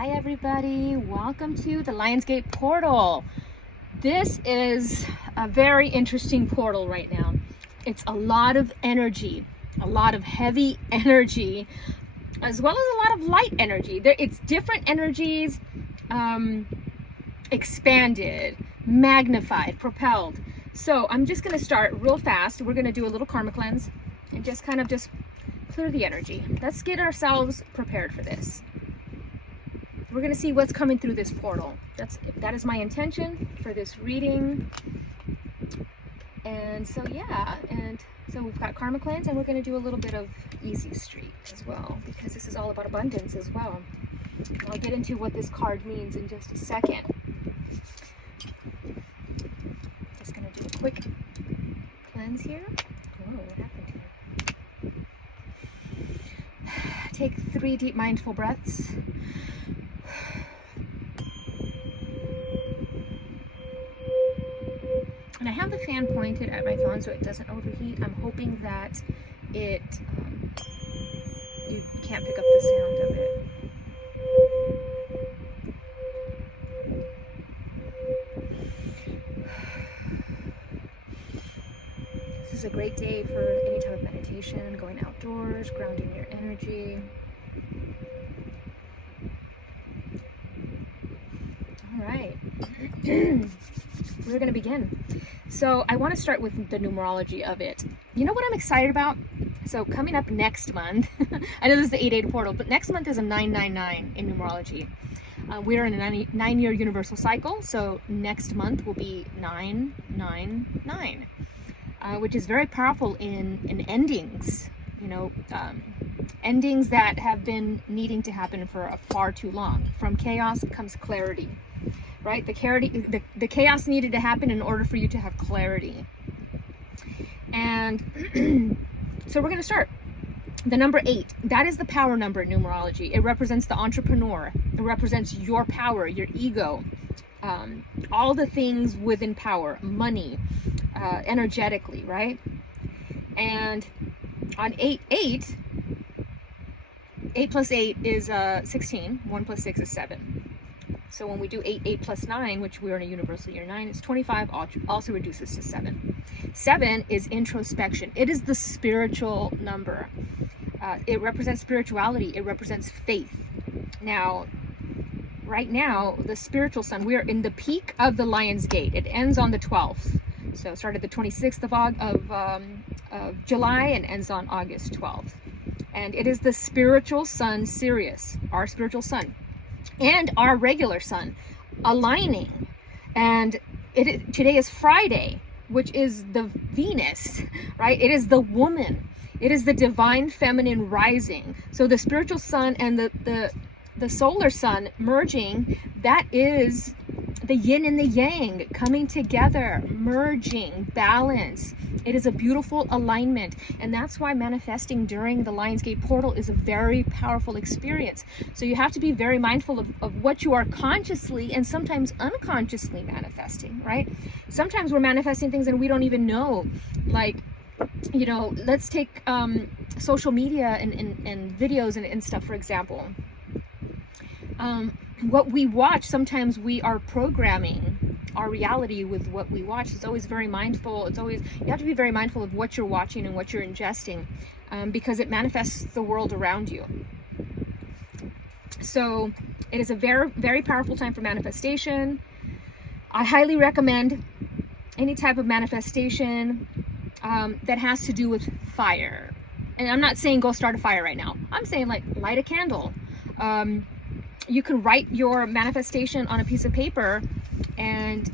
Hi everybody, welcome to the Lionsgate portal. This is a very interesting portal right now. It's a lot of energy, a lot of heavy energy, as well as a lot of light energy. It's different energies, expanded, magnified, propelled. So I'm just going to start real fast. We're going to do a little karma cleanse and just kind of clear the energy. Let's get ourselves prepared for this. We're going to see what's coming through this portal. That is my intention for this reading. And so yeah, and so we've got karma cleanse, and we're going to do a little bit of easy street as well, because this is all about abundance as well. I'll get into what this card means in just a second. Just going to do a quick cleanse here. Oh, what happened here? Take 3 deep mindful breaths. And I have the fan pointed at my phone so it doesn't overheat. I'm hoping that you can't pick up the sound of it. This is a great day for any type of meditation, going outdoors, grounding your energy. All right. We're going to begin. So I want to start with the numerology of it. You know what I'm excited about? So coming up next month, I know this is the 8-8 portal, but next month is a 999 in numerology. We're in a 9-year universal cycle, so next month will be 999, which is very powerful in endings. You know, endings that have been needing to happen for far too long. From chaos comes clarity. Right? The chaos needed to happen in order for you to have clarity. And so we're going to start. The number 8, that is the power number in numerology. It represents the entrepreneur. It represents your power, your ego, all the things within power, money, energetically, right? And on 8 plus 8 is 16. 1 plus 6 is 7. So when we do 8 plus 9, which we're in a universal year 9, it's 25, also reduces to 7. 7 is introspection. It is the spiritual number. It represents spirituality. It represents faith. Now, right now, the spiritual sun, we are in the peak of the Lion's Gate. It ends on the 12th. So it started the 26th of July and ends on August 12th. And it is the spiritual sun, Sirius, our spiritual sun, and our regular sun aligning. And today is Friday, which is the Venus, right? It is the woman. It is the divine feminine rising. So the spiritual sun and the solar sun merging, that is the yin and the yang coming together, merging, balance. It is a beautiful alignment. And that's why manifesting during the Lionsgate portal is a very powerful experience. So you have to be very mindful of what you are consciously and sometimes unconsciously manifesting, right? Sometimes we're manifesting things and we don't even know. Like, you know, let's take social media and videos and stuff, for example. What we watch, sometimes we are programming our reality with what we watch. It's always very mindful. You have to be very mindful of what you're watching and what you're ingesting, because it manifests the world around you. So it is a very, very powerful time for manifestation. I highly recommend any type of manifestation that has to do with fire. And I'm not saying go start a fire right now. I'm saying like light a candle. You can write your manifestation on a piece of paper and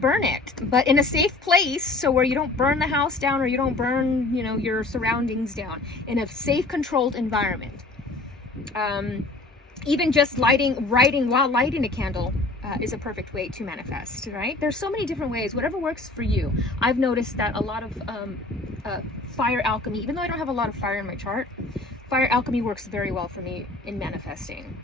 burn it, but in a safe place, so where you don't burn the house down or you don't burn, you know, your surroundings down, in a safe, controlled environment. Even just writing while lighting a candle is a perfect way to manifest, right? There's so many different ways, whatever works for you. I've noticed that a lot of fire alchemy, even though I don't have a lot of fire in my chart, fire alchemy works very well for me in manifesting.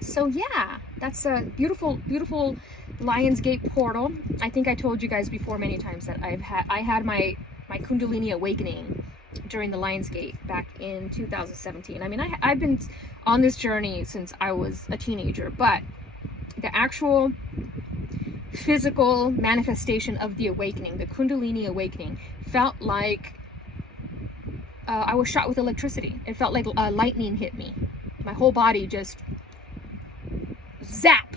So yeah, that's a beautiful, beautiful Lionsgate portal. I think I told you guys before many times that I had my Kundalini awakening during the Lionsgate back in 2017. I mean, I've been on this journey since I was a teenager, but the actual physical manifestation of the awakening, the Kundalini awakening, felt like I was shot with electricity. It felt like lightning hit me. My whole body just zap,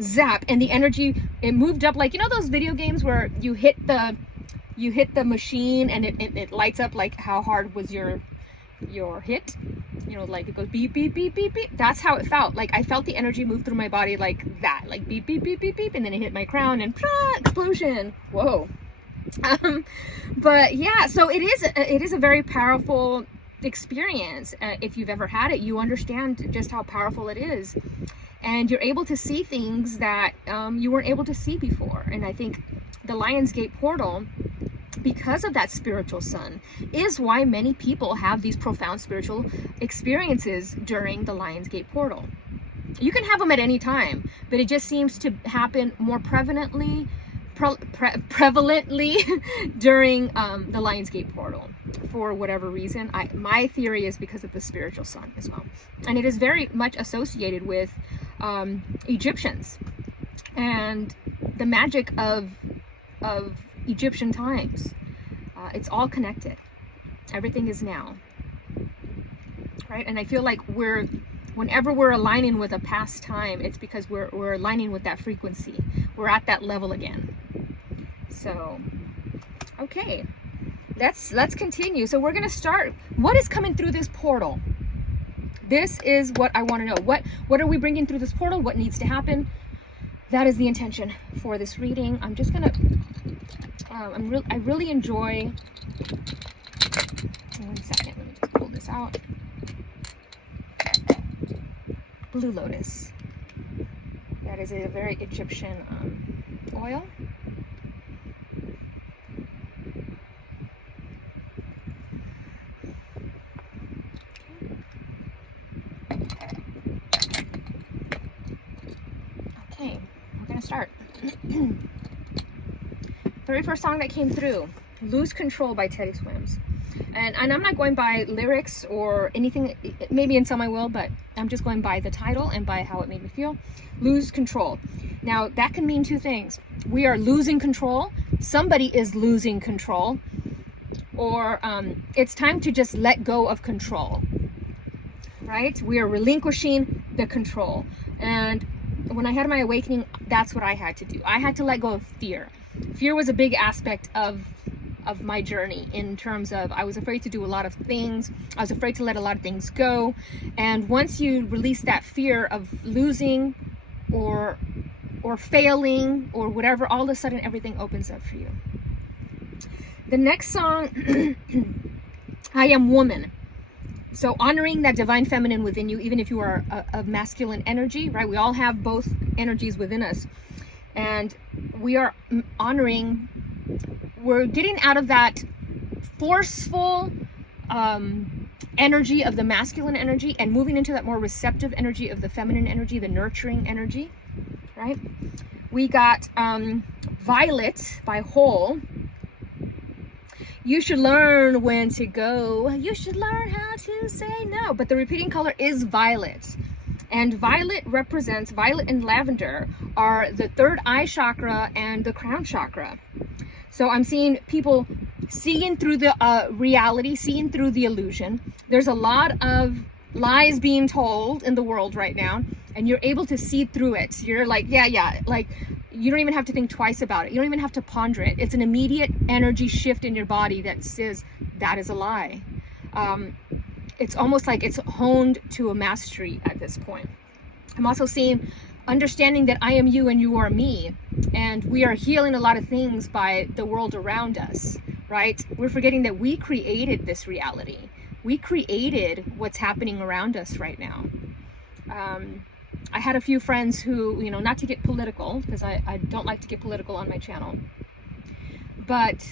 zap, and the energy, it moved up like, you know those video games where you hit the machine and it lights up like how hard was your hit, you know, like it goes beep beep beep beep beep. That's how it felt. Like I felt the energy move through my body like that, like beep beep beep beep beep, and then it hit my crown and explosion. Whoa. But yeah, so it is a very powerful experience. If you've ever had it, you understand just how powerful it is, and you're able to see things that you weren't able to see before. And I think the Lionsgate portal, because of that spiritual sun, is why many people have these profound spiritual experiences during the Lionsgate portal. You can have them at any time, but it just seems to happen more prevalently during the Lionsgate portal for whatever reason. My theory is because of the spiritual sun as well, and it is very much associated with Egyptians and the magic of Egyptian times. It's all connected. Everything is now, right? And I feel like whenever we're aligning with a past time, it's because we're aligning with that frequency. We're at that level again. So, okay, let's continue. So we're gonna start. What is coming through this portal? This is what I want to know. What are we bringing through this portal? What needs to happen? That is the intention for this reading. I'm just gonna. I really enjoy. One second. Let me just pull this out. Blue lotus. That is a very Egyptian oil. Okay, we're gonna start. The very first song that came through, Lose Control by Teddy Swims. And I'm not going by lyrics or anything, maybe in some I will, but I'm just going by the title and by how it made me feel. Lose control. Now, that can mean two things. We are losing control, somebody is losing control, or it's time to just let go of control, right? We are relinquishing the control. And when I had my awakening, that's what I had to do. I had to let go of fear. Fear was a big aspect of my journey, in terms of I was afraid to do a lot of things. I was afraid to let a lot of things go. And once you release that fear of losing or failing or whatever, all of a sudden everything opens up for you. The next song, I Am Woman. So honoring that divine feminine within you, even if you are of masculine energy, right? We all have both energies within us. And we are honoring, we're getting out of that forceful energy of the masculine energy and moving into that more receptive energy of the feminine energy, the nurturing energy, right? We got Violet by Hole. You should learn when to go. You should learn how to say no. But the repeating color is violet. And violet represents, violet and lavender are the third eye chakra and the crown chakra. So I'm seeing people seeing through the reality, seeing through the illusion. There's a lot of lies being told in the world right now, and you're able to see through it. You're like, yeah, like you don't even have to think twice about it. You don't even have to ponder it. It's an immediate energy shift in your body that says that is a lie. It's almost like it's honed to a mastery at this point. I'm also seeing understanding that I am you and you are me, and we are healing a lot of things by the world around us, right? We're forgetting that we created this reality. We created what's happening around us right now. I had a few friends who, you know, not to get political, because I don't like to get political on my channel, but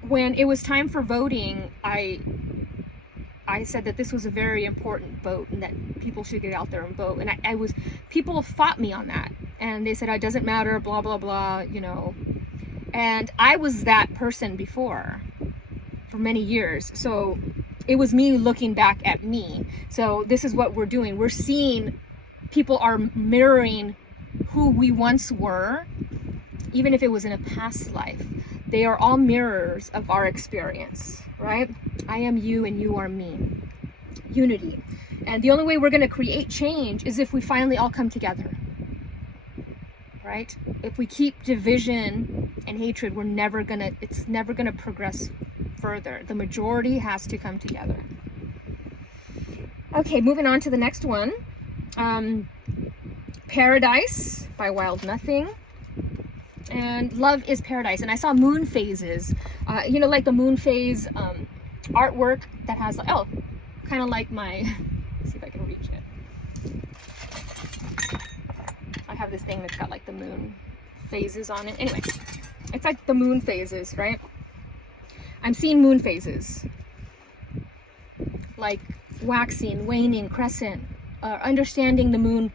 when it was time for voting, I said that this was a very important vote and that people should get out there and vote. And people fought me on that. And they said, it doesn't matter, blah, blah, blah, you know. And I was that person before. for many years. So it was me looking back at me. So this is what we're doing. We're seeing people are mirroring who we once were, even if it was in a past life. They are all mirrors of our experience, right? I am you and you are me. Unity. And the only way we're going to create change is if we finally all come together, right? If we keep division and hatred, it's never going to progress further. The majority has to come together. Okay, moving on to the next one. Paradise by Wild Nothing. And love is paradise. And I saw moon phases, you know, like the moon phase artwork that has, oh, kind of like my, let's see if I can reach it. I have this thing that's got like the moon phases on it. Anyway, it's like the moon phases, right? I'm seeing moon phases, like waxing, waning, crescent, understanding the moon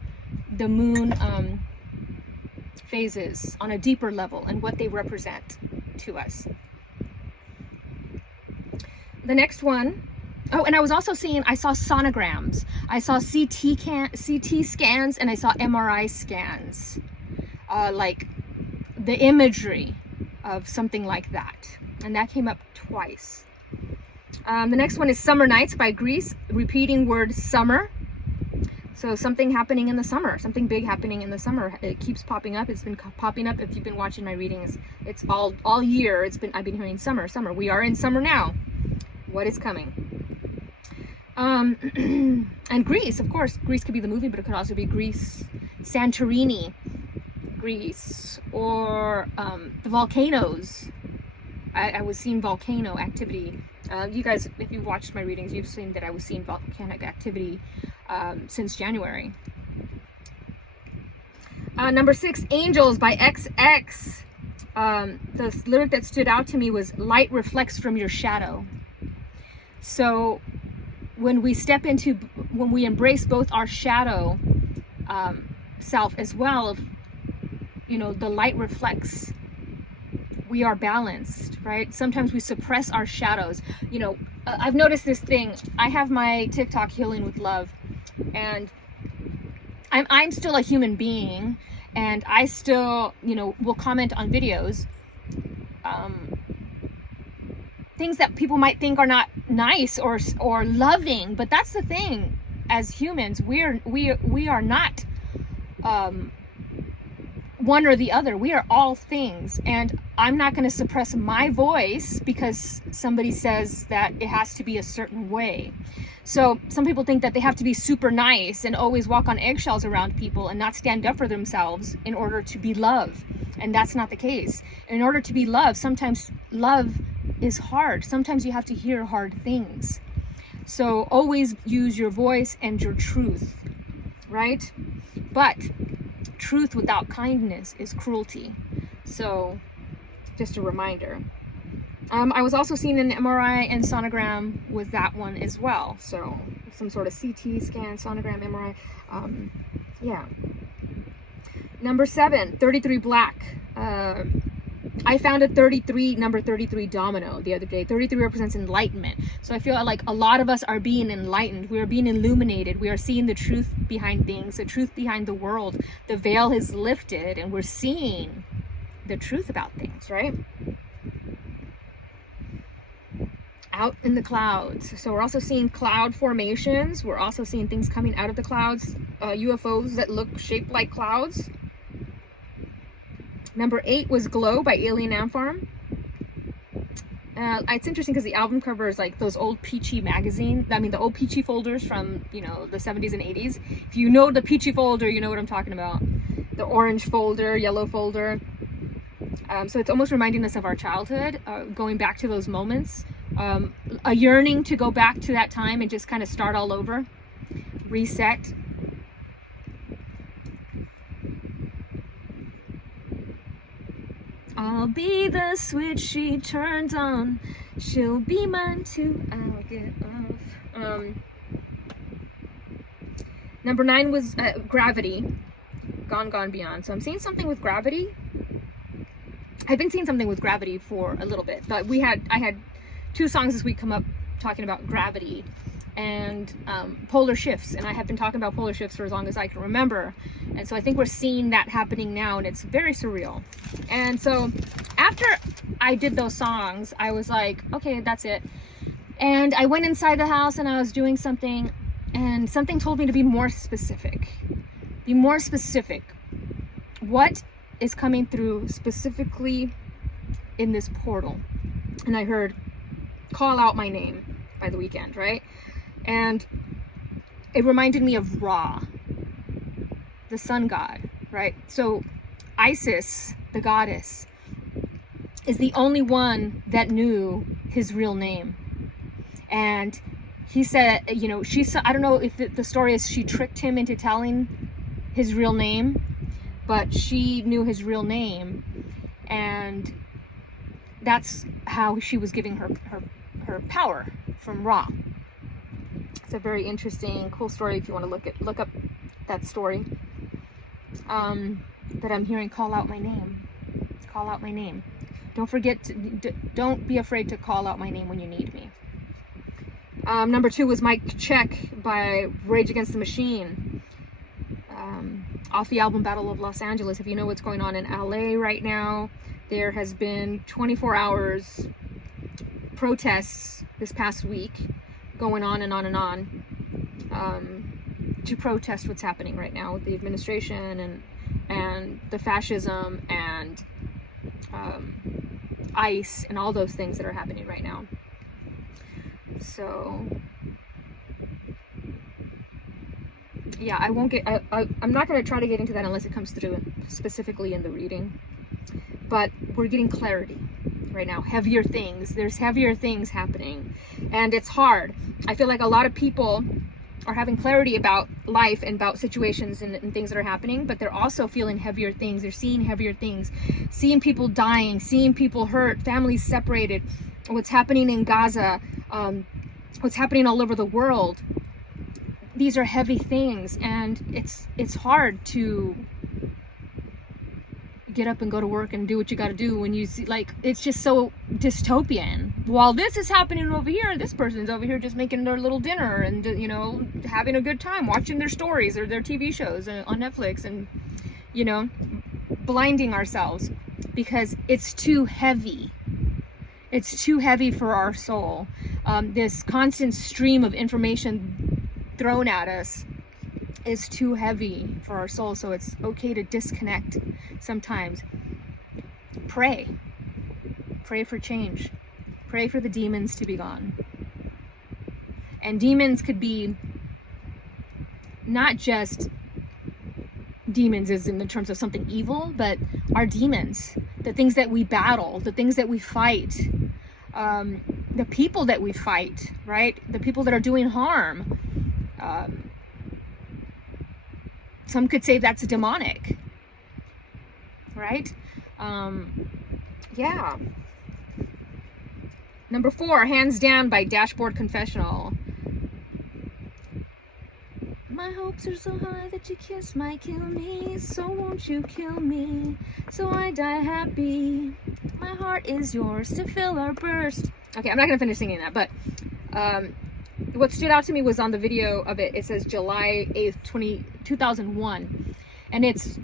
phases on a deeper level and what they represent to us. The next one, oh, and I was also seeing, I saw sonograms, I saw CT scans, and I saw MRI scans, like the imagery of something like that. And that came up twice. The next one is Summer Nights by Greece, repeating word summer. So something happening in the summer, something big happening in the summer. It keeps popping up. It's been popping up. If you've been watching my readings, it's all year. I've been hearing summer. We are in summer now. What is coming? And Greece, of course. Greece could be the movie, but it could also be Greece, Santorini, Greece, or the volcanoes. I was seeing volcano activity. You guys, if you've watched my readings, you've seen that I was seeing volcanic activity since January. Number 6, Angels by XX. The lyric that stood out to me was, light reflects from your shadow. So when we embrace both our shadow self as well, you know, the light reflects. We are balanced, right? Sometimes we suppress our shadows. You know, I've noticed this thing. I have my TikTok Healing with Love, and I'm still a human being, and I still, you know, will comment on videos, things that people might think are not nice or loving. But that's the thing. As humans, we are not one or the other. We are all things, and I'm not going to suppress my voice because somebody says that it has to be a certain way. So some people think that they have to be super nice and always walk on eggshells around people and not stand up for themselves in order to be love. And that's not the case. In order to be loved, sometimes love is hard. Sometimes you have to hear hard things. So always use your voice and your truth, right? But truth without kindness is cruelty. So just a reminder. I was also seeing an MRI and sonogram with that one as well. So some sort of CT scan, sonogram, MRI. Yeah. Number 7, 33 Black. I found a number 33 domino the other day. 33 represents enlightenment. So I feel like a lot of us are being enlightened. We are being illuminated. We are seeing the truth behind things, the truth behind the world. The veil is lifted and we're seeing the truth about things, right? Out in the clouds. So we're also seeing cloud formations. We're also seeing things coming out of the clouds, UFOs that look shaped like clouds. Number 8 was Glow by Alien Ant Farm. It's interesting because the album cover is like those old Peachy magazine. I mean, the old Peachy folders from, you know, the 70s and 80s. If you know the Peachy folder, you know what I'm talking about. The orange folder, yellow folder. So it's almost reminding us of our childhood, going back to those moments. A yearning to go back to that time and just kind of start all over. Reset. I'll be the switch she turns on. She'll be mine too. I'll get off. Number 9 was Gravity. Gone, Gone Beyond. So I'm seeing something with gravity. I've been seeing something with gravity for a little bit, but I had 2 songs this week come up talking about gravity and polar shifts, and I have been talking about polar shifts for as long as I can remember, and so I think we're seeing that happening now, and it's very surreal. And so after I did those songs, I was like, okay, that's it. And I went inside the house and I was doing something, and something told me to be more specific. Be more specific. What is coming through specifically in this portal? And I heard Call Out My Name by The Weeknd, right? And it reminded me of Ra, the sun god, right? So Isis, the goddess, is the only one that knew his real name. And he said, you know, I don't know if the story is she tricked him into telling his real name, but she knew his real name, and that's how she was giving her power from Ra. It's a very interesting, cool story if you want to look up that story. That I'm hearing Call Out My Name. Call out my name. Don't forget don't be afraid to call out my name when you need me. Number 2 was Mic Check by Rage Against the Machine. Off the album Battle of Los Angeles. If you know what's going on in LA right now, there has been 24 hours protests this past week going on and on and on, to protest what's happening right now with the administration and the fascism and ICE and all those things that are happening right now. So yeah, I'm not going to try to get into that unless it comes through specifically in the reading, but we're getting clarity right now. Heavier things. There's heavier things happening, and it's hard. I feel like a lot of people are having clarity about life and about situations and things that are happening, but they're also feeling heavier things. They're seeing heavier things, seeing people dying, seeing people hurt, families separated, what's happening in Gaza, what's happening all over the world. These are heavy things, and it's hard to get up and go to work and do what you got to do when you see, like, it's just so dystopian. While this is happening over here, this person's over here just making their little dinner and, you know, having a good time, watching their stories or their TV shows on Netflix, and, you know, blinding ourselves because it's too heavy. It's too heavy for our soul. This constant stream of information thrown at us is too heavy for our soul, so it's okay to disconnect sometimes. Pray for change. Pray for the demons to be gone. And demons could be not just demons as in the terms of something evil, but our demons, the things that we battle, the things that we fight, the people that we fight, right? The people that are doing harm. Some could say that's demonic, right? Yeah. Number 4, Hands Down by Dashboard Confessional. My hopes are so high that your kiss might kill me, so won't you kill me, so I die happy. My heart is yours to fill our burst. Okay, I'm not gonna finish singing that, but what stood out to me was on the video of it. It says July 8th, 2001, and it's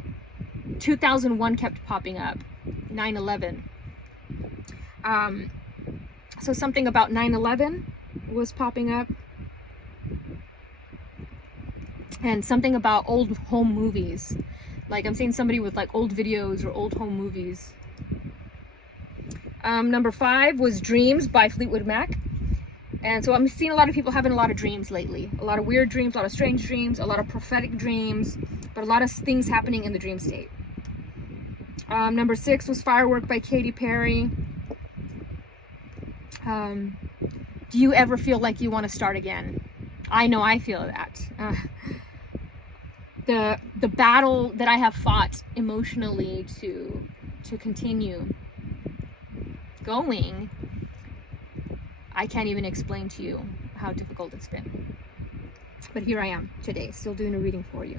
2001 kept popping up. 9/11. So something about 9/11 was popping up, and something about old home movies. Like I'm seeing somebody with like old videos or old home movies. Number 5 was Dreams by Fleetwood Mac. And so I'm seeing a lot of people having a lot of dreams lately. A lot of weird dreams, a lot of strange dreams, a lot of prophetic dreams, but a lot of things happening in the dream state. Number 6 was Firework by Katy Perry. Do you ever feel like you want to start again? I know I feel that. The battle that I have fought emotionally to continue going, I can't even explain to you how difficult it's been. But here I am today, still doing a reading for you.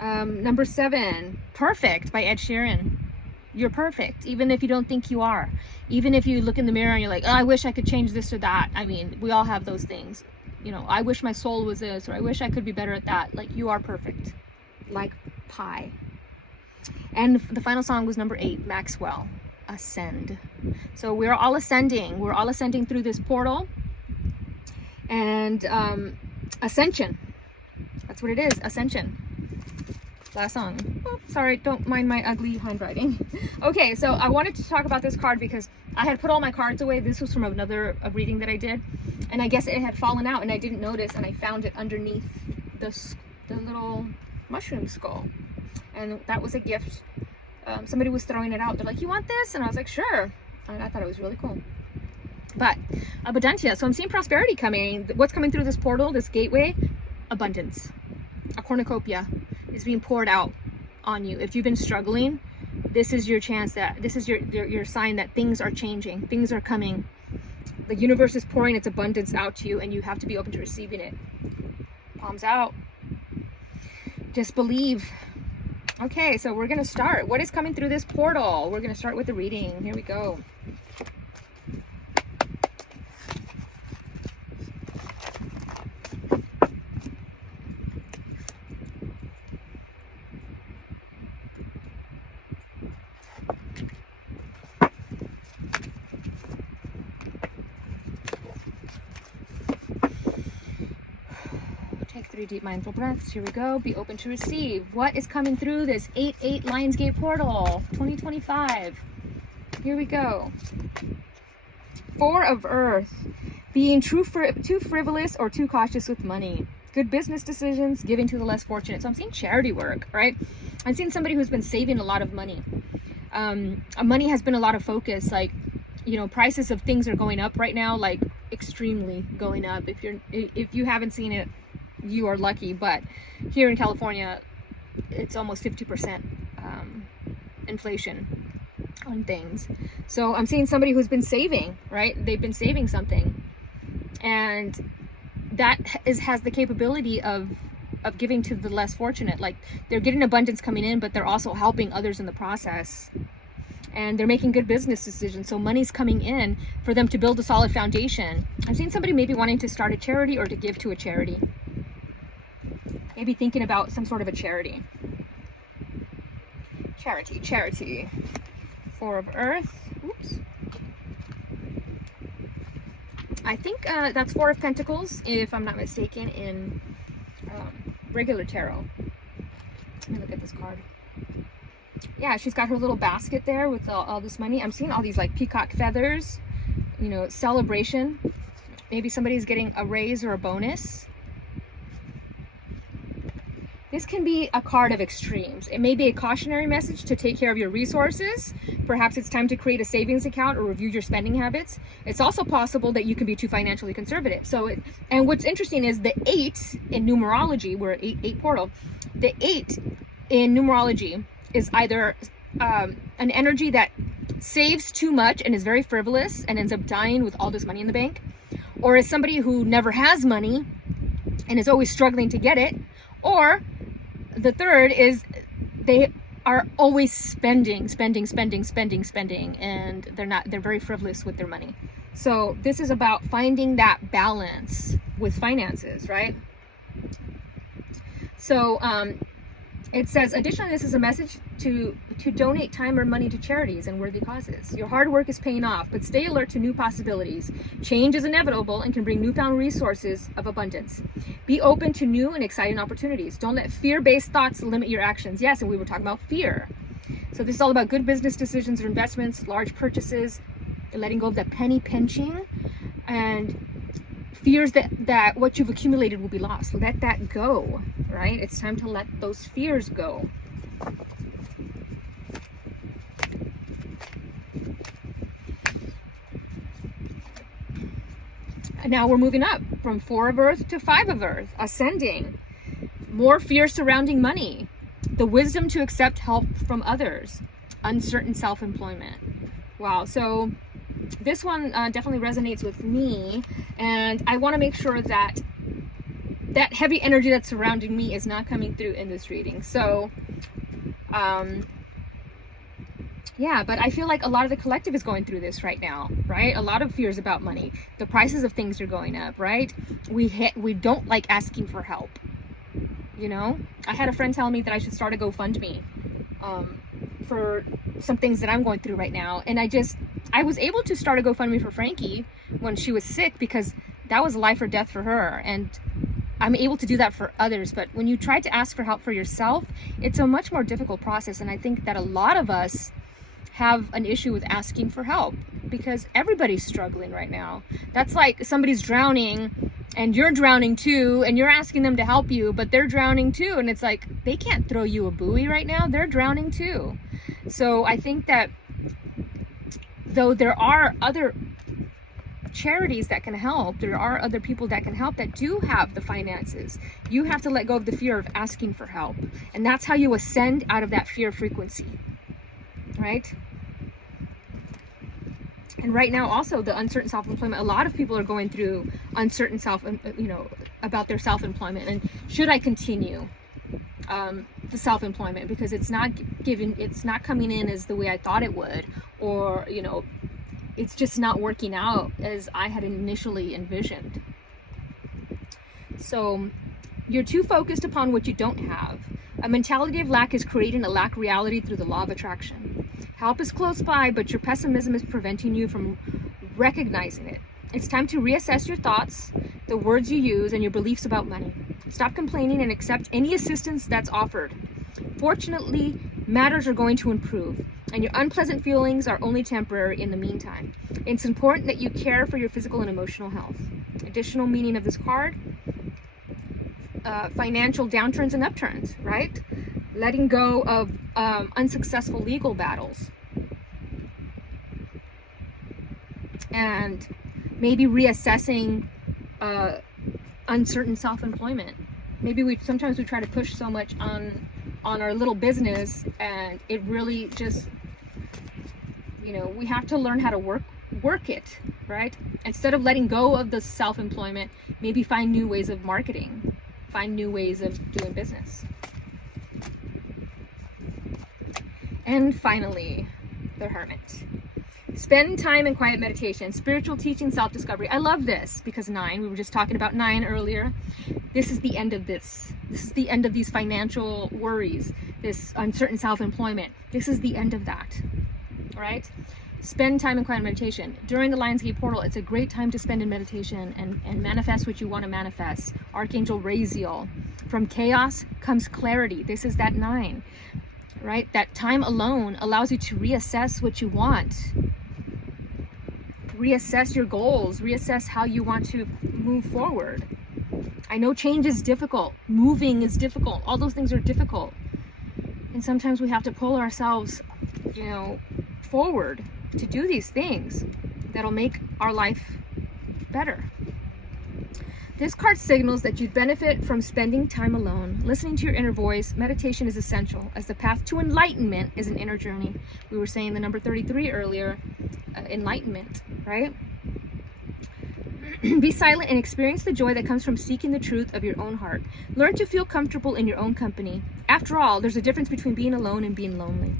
Number 7, Perfect by Ed Sheeran. You're perfect, even if you don't think you are. Even if you look in the mirror and you're like, oh, I wish I could change this or that. I mean, we all have those things. You know, I wish my soul was this, or I wish I could be better at that. Like, you are perfect. Like pie. And the final song was number 8, Maxwell, Ascend. So we're all ascending. We're all ascending through this portal. And Ascension. That's what it is, Ascension. Last song. Oh, sorry, don't mind my ugly handwriting. Okay, so I wanted to talk about this card because I had put all my cards away. This was from another reading that I did, and I guess it had fallen out and I didn't notice, and I found it underneath the little mushroom skull, and that was a gift. Somebody was throwing it out. They're like, you want this? And I was like, sure. And I thought it was really cool. But abundantia, so I'm seeing prosperity coming. What's coming through this portal, this gateway? Abundance. A cornucopia is being poured out on you. If you've been struggling, this is your chance, that this is your sign that things are changing, things are coming. The universe is pouring its abundance out to you, and you have to be open to receiving it. Palms out. Just believe. Okay, so we're gonna start. What is coming through this portal? We're gonna start with the reading. Here we go. Take 3 deep mindful breaths. Here we go. Be open to receive. What is coming through this 8/8 Lionsgate portal 2025? Here we go. 4 of Earth. Being too frivolous or too cautious with money. Good business decisions, giving to the less fortunate. So I'm seeing charity work, right? I'm seeing somebody who's been saving a lot of money. Money has been a lot of focus. Like, you know, prices of things are going up right now, like extremely going up. If you haven't seen it, you are lucky. But here in California, it's almost 50% inflation on things. So I'm seeing somebody who's been saving, right? They've been saving something, and that has the capability of giving to the less fortunate. Like, they're getting abundance coming in, but they're also helping others in the process, and they're making good business decisions. So money's coming in for them to build a solid foundation. I'm seeing somebody maybe wanting to start a charity or to give to a charity. Maybe thinking about some sort of a charity. Charity. 4 of Earth. Oops. I think that's 4 of Pentacles, if I'm not mistaken, in regular tarot. Let me look at this card. Yeah, she's got her little basket there with all this money. I'm seeing all these like peacock feathers, you know, celebration. Maybe somebody's getting a raise or a bonus. This can be a card of extremes. It may be a cautionary message to take care of your resources. Perhaps it's time to create a savings account or review your spending habits. It's also possible that you can be too financially conservative. And what's interesting is the 8 in numerology, we're 8 portal. The 8 in numerology is either an energy that saves too much and is very frivolous and ends up dying with all this money in the bank, or is somebody who never has money and is always struggling to get it, or the 3rd is they are always spending, and they're very frivolous with their money. So this is about finding that balance with finances, right? So it says, additionally, this is a message to donate time or money to charities and worthy causes. Your hard work is paying off, but stay alert to new possibilities. Change is inevitable and can bring newfound resources of abundance. Be open to new and exciting opportunities. Don't let fear-based thoughts limit your actions. Yes, and we were talking about fear. So this is all about good business decisions or investments, large purchases, letting go of that penny pinching, and fears that what you've accumulated will be lost. Let that go, right? It's time to let those fears go. And now we're moving up from 4 of Earth to 5 of Earth, ascending. More fear surrounding money. The wisdom to accept help from others. Uncertain self-employment. Wow, so this one definitely resonates with me, and I want to make sure that that heavy energy that's surrounding me is not coming through in this reading. So Yeah, but I feel like a lot of the collective is going through this right now, right? A lot of fears about money. The prices of things are going up, right? We don't like asking for help. You know, I had a friend tell me that I should start a GoFundMe for some things that I'm going through right now. And I was able to start a GoFundMe for Frankie when she was sick, because that was life or death for her. And I'm able to do that for others. But when you try to ask for help for yourself, it's a much more difficult process. And I think that a lot of us have an issue with asking for help, because everybody's struggling right now. That's like somebody's drowning and you're drowning too, and you're asking them to help you, but they're drowning too. And it's like, they can't throw you a buoy right now. They're drowning too. So I think that though there are other charities that can help, there are other people that can help that do have the finances. You have to let go of the fear of asking for help. And that's how you ascend out of that fear frequency, right? And right now also the uncertain self-employment, a lot of people are going through uncertain about their self-employment, and should I continue the self-employment because it's not coming in as the way I thought it would, or it's just not working out as I had initially envisioned. So you're too focused upon what you don't have. A mentality of lack is creating a lack reality through the law of attraction. Help is close by, but your pessimism is preventing you from recognizing it. It's time to reassess your thoughts, the words you use, and your beliefs about money. Stop complaining and accept any assistance that's offered. Fortunately, matters are going to improve, and your unpleasant feelings are only temporary in the meantime. It's important that you care for your physical and emotional health. Additional meaning of this card: financial downturns and upturns, right? Letting go of unsuccessful legal battles, and maybe reassessing uncertain self-employment. Maybe sometimes we try to push so much on our little business, and it really just, we have to learn how to work it, right? Instead of letting go of the self-employment, maybe find new ways of marketing, find new ways of doing business. And finally, the Hermit. Spend time in quiet meditation, spiritual teaching, self-discovery. I love this because 9, we were just talking about 9 earlier. This is the end of this. This is the end of these financial worries, this uncertain self-employment. This is the end of that, right? Spend time in quiet meditation. During the Lionsgate portal, it's a great time to spend in meditation and manifest what you want to manifest. Archangel Raziel. From chaos comes clarity. This is that 9, right? That time alone allows you to reassess what you want. Reassess your goals. Reassess how you want to move forward. I know change is difficult. Moving is difficult. All those things are difficult. And sometimes we have to pull ourselves, forward to do these things that'll make our life better. This card signals that you benefit from spending time alone, listening to your inner voice. Meditation is essential, as the path to enlightenment is an inner journey. We were saying the number 33 earlier, enlightenment, right? Be silent and experience the joy that comes from seeking the truth of your own heart. Learn to feel comfortable in your own company. After all, there's a difference between being alone and being lonely.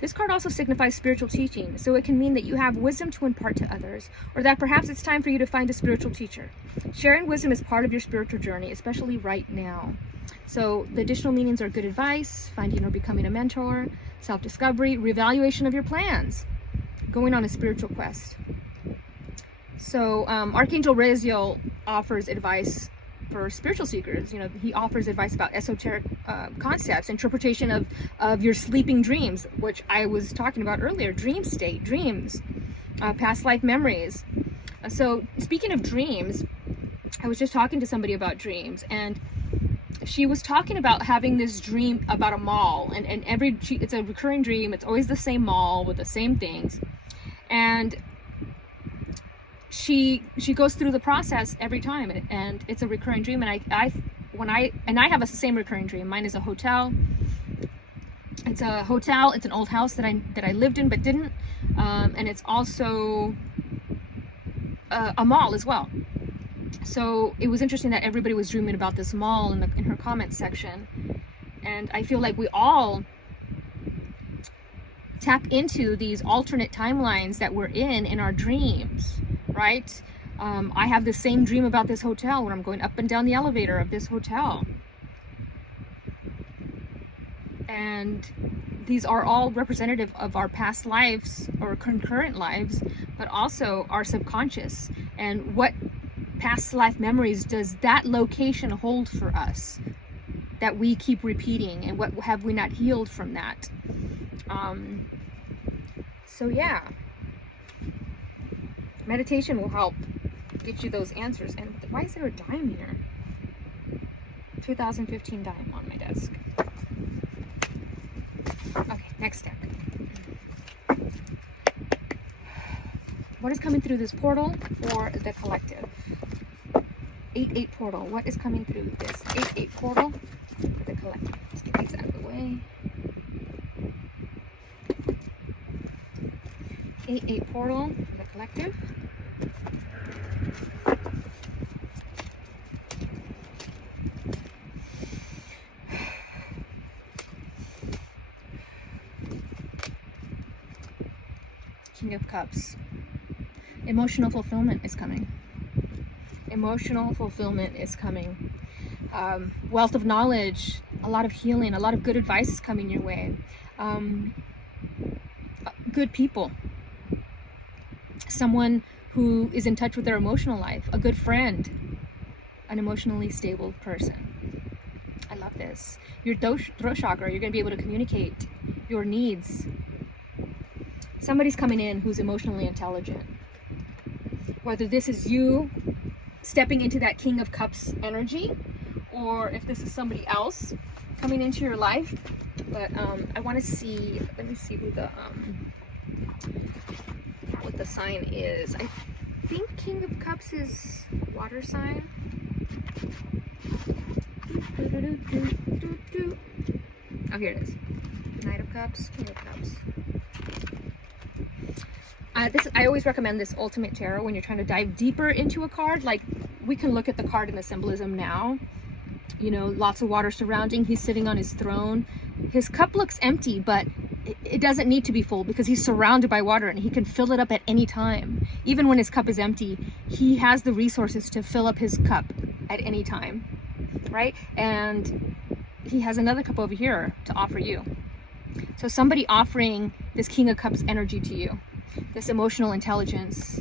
This card also signifies spiritual teaching, so it can mean that you have wisdom to impart to others, or that perhaps it's time for you to find a spiritual teacher. Sharing wisdom is part of your spiritual journey, especially right now. So the additional meanings are good advice, finding or becoming a mentor, self-discovery, reevaluation of your plans, going on a spiritual quest. So Archangel Raziel offers advice for spiritual seekers. He offers advice about esoteric concepts, interpretation of your sleeping dreams, which I was talking about earlier, dream state, dreams, past life memories. So speaking of dreams, I was just talking to somebody about dreams, and she was talking about having this dream about a mall, and it's a recurring dream. It's always the same mall with the same things, and she goes through the process every time, and it's a recurring dream. And I have a same recurring dream. Mine is a hotel. It's a hotel. It's an old house that I lived in but didn't, and it's also a mall as well. So it was interesting that everybody was dreaming about this mall in her comments section, and I feel like we all tap into these alternate timelines that we're in our dreams, right? I have the same dream about this hotel when I'm going up and down the elevator of this hotel. And these are all representative of our past lives or concurrent lives, but also our subconscious. And what past life memories does that location hold for us that we keep repeating, and what have we not healed from that? So yeah, meditation will help get you those answers. And why is there a dime here? 2015 dime on my desk. Okay, next deck. What is coming through this portal for the collective? 8-8 portal. What is coming through this 8-8 portal for the collective? Let's get these out of the way. 8-8 portal for the collective. King of Cups. Emotional fulfillment is coming. Emotional fulfillment is coming. Wealth of knowledge, a lot of healing, a lot of good advice is coming your way. Good people. Someone who is in touch with their emotional life. A good friend. An emotionally stable person. I love this. Your throat chakra, you're going to be able to communicate your needs. Somebody's coming in who's emotionally intelligent. Whether this is you stepping into that King of Cups energy, or if this is somebody else coming into your life. But I want to see, let me see who the what the sign is. I think King of Cups is water sign. Oh, here it is. Knight of Cups, King of Cups. I always recommend this Ultimate Tarot when you're trying to dive deeper into a card. Like, we can look at the card and the symbolism now. You know, lots of water surrounding. He's sitting on his throne. His cup looks empty, but it doesn't need to be full because he's surrounded by water and he can fill it up at any time. Even when his cup is empty, he has the resources to fill up his cup at any time, right? And he has another cup over here to offer you. So somebody offering this King of Cups energy to you, this emotional intelligence,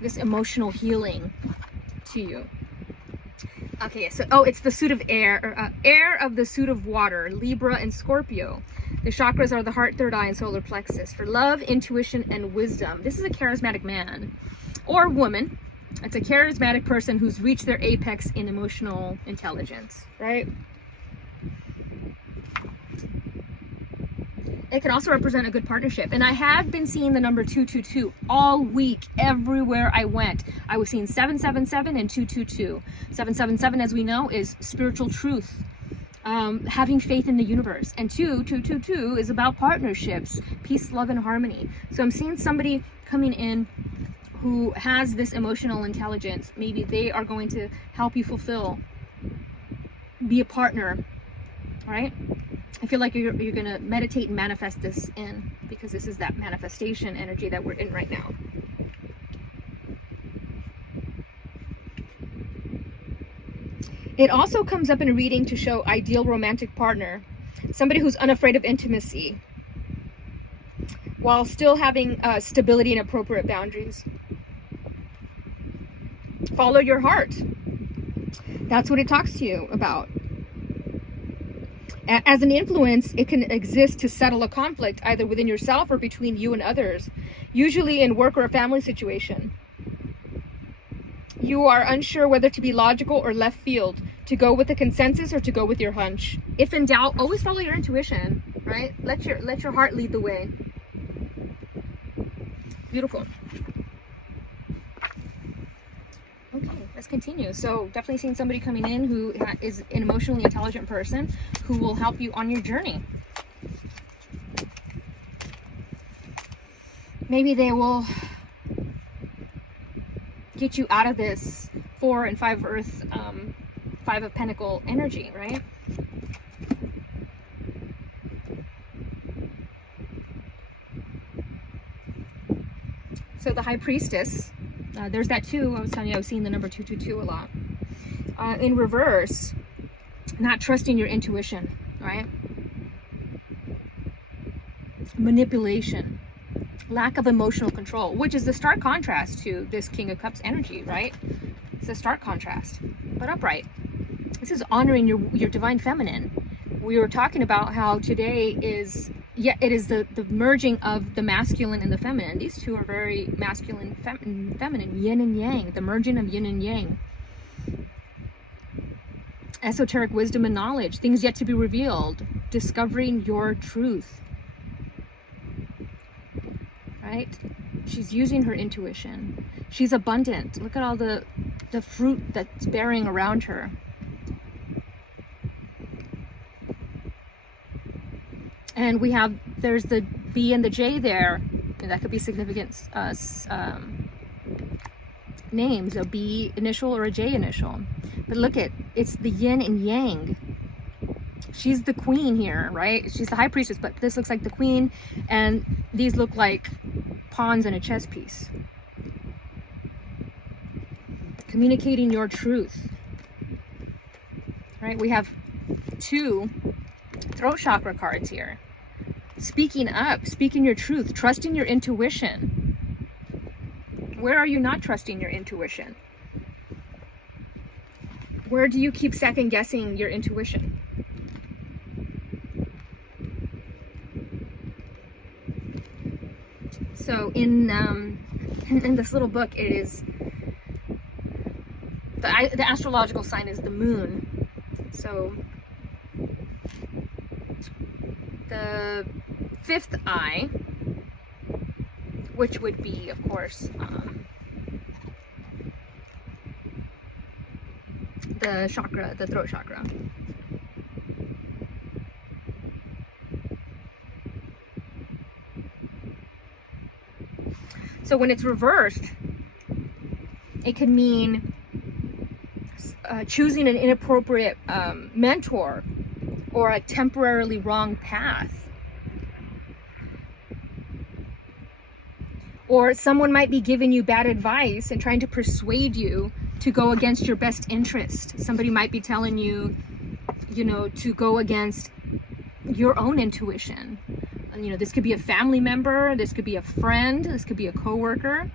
this emotional healing to you. Okay, so, oh, it's the suit of air, air of the suit of water, Libra and Scorpio. The chakras are the heart, third eye, and solar plexus for love, intuition, and wisdom. This is a charismatic man or woman. It's a charismatic person who's reached their apex in emotional intelligence, right? It can also represent a good partnership. And I have been seeing the number 222 all week, everywhere I went. I was seeing 777 and 222. 777, as we know, is spiritual truth, having faith in the universe. And 222 is about partnerships, peace, love, and harmony. So I'm seeing somebody coming in who has this emotional intelligence. Maybe they are going to help you fulfill, be a partner, right? I feel like you're going to meditate and manifest this in, because this is that manifestation energy that we're in right now. It also comes up in a reading to show ideal romantic partner, somebody who's unafraid of intimacy, while still having stability and appropriate boundaries. Follow your heart. That's what it talks to you about. As an influence, it can exist to settle a conflict either within yourself or between you and others, usually in work or a family situation. You are unsure whether to be logical or left field, to go with the consensus or to go with your hunch. If in doubt, always follow your intuition, right? Let your heart lead the way. Beautiful. Okay, let's continue. So definitely seeing somebody coming in who is an emotionally intelligent person who will help you on your journey. Maybe they will get you out of this 4 and 5 of Earth, 5 of Pentacle energy, right? So the High Priestess, there's that too. I was telling you I was seeing the number 222 a lot. In reverse, not trusting your intuition, right? Manipulation, lack of emotional control, which is the stark contrast to this King of Cups energy, right? It's a stark contrast, but upright. This is honoring your divine feminine. We were talking about how today is, it is the merging of the masculine and the feminine. These two are very masculine, feminine, yin and yang, the merging of yin and yang. Esoteric wisdom and knowledge, things yet to be revealed, discovering your truth, right? She's using her intuition. She's abundant. Look at all the fruit that's bearing around her. And we have, there's the B and the J there, and that could be significant names, a B initial or a J initial. But look at, it's the yin and yang. She's the queen here, right? She's the high priestess, but this looks like the queen, and these look like pawns in a chess piece. Communicating your truth, right? We have 2 throat chakra cards here. Speaking up, speaking your truth, trusting your intuition. Where are you not trusting your intuition? Where do you keep second guessing your intuition? So in this little book, it is the astrological sign is the moon. So the 5th eye, which would be, of course, the chakra, the throat chakra. So when it's reversed, it can mean choosing an inappropriate mentor or a temporarily wrong path. Or someone might be giving you bad advice and trying to persuade you to go against your best interest. Somebody might be telling you, to go against your own intuition. This could be a family member, this could be a friend, this could be a coworker.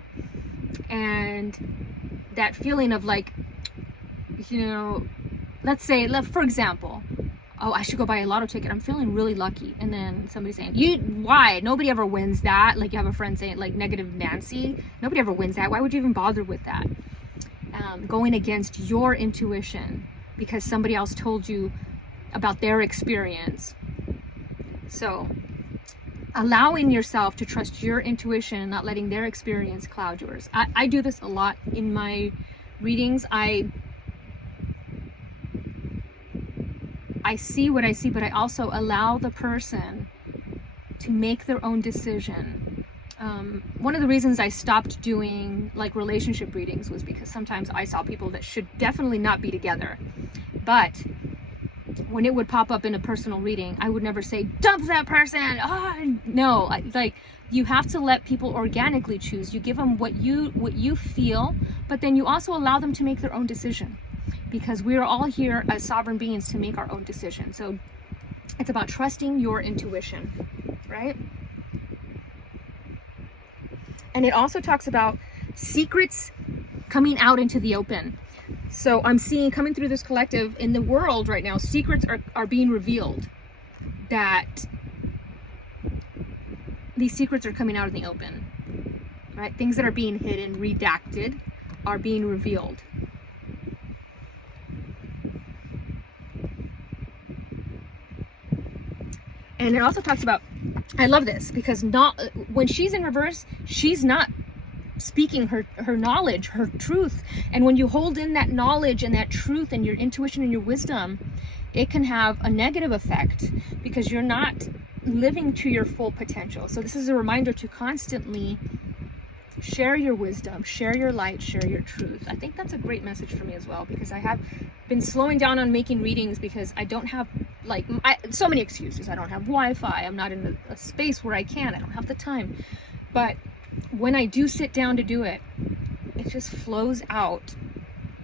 And that feeling of like, let's say, for example, oh, I should go buy a lotto ticket. I'm feeling really lucky. And then somebody saying, why? Nobody ever wins that. Like you have a friend saying like negative Nancy. Nobody ever wins that. Why would you even bother with that? Going against your intuition because somebody else told you about their experience. So allowing yourself to trust your intuition and not letting their experience cloud yours. I do this a lot in my readings. I see what I see, but I also allow the person to make their own decision. One of the reasons I stopped doing like relationship readings was because sometimes I saw people that should definitely not be together. But when it would pop up in a personal reading, I would never say, dump that person. Oh, no, you have to let people organically choose. You give them what you feel, but then you also allow them to make their own decision. Because we are all here as sovereign beings to make our own decisions. So it's about trusting your intuition, right? And it also talks about secrets coming out into the open. So I'm seeing coming through this collective in the world right now, secrets are being revealed. That these secrets are coming out in the open, right? Things that are being hidden, redacted, are being revealed. And it also talks about, I love this, because when she's in reverse, she's not speaking her knowledge, her truth. And when you hold in that knowledge and that truth and your intuition and your wisdom, it can have a negative effect because you're not living to your full potential. So this is a reminder to constantly share your wisdom, share your light, share your truth. I think that's a great message for me as well, because I have been slowing down on making readings because I don't have so many excuses. I don't have Wi-Fi. I'm not in a space where I can. I don't have the time. But when I do sit down to do it, it just flows out.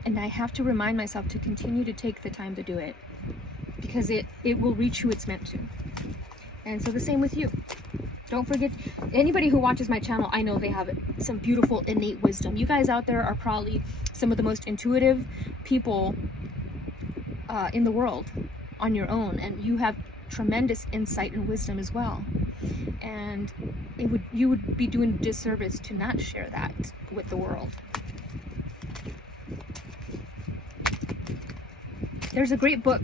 And I have to remind myself to continue to take the time to do it, because it will reach who it's meant to. And so the same with you. Don't forget, anybody who watches my channel, I know they have some beautiful innate wisdom. You guys out there are probably some of the most intuitive people in the world on your own, and you have tremendous insight and wisdom as well. And you would be doing a disservice to not share that with the world. There's a great book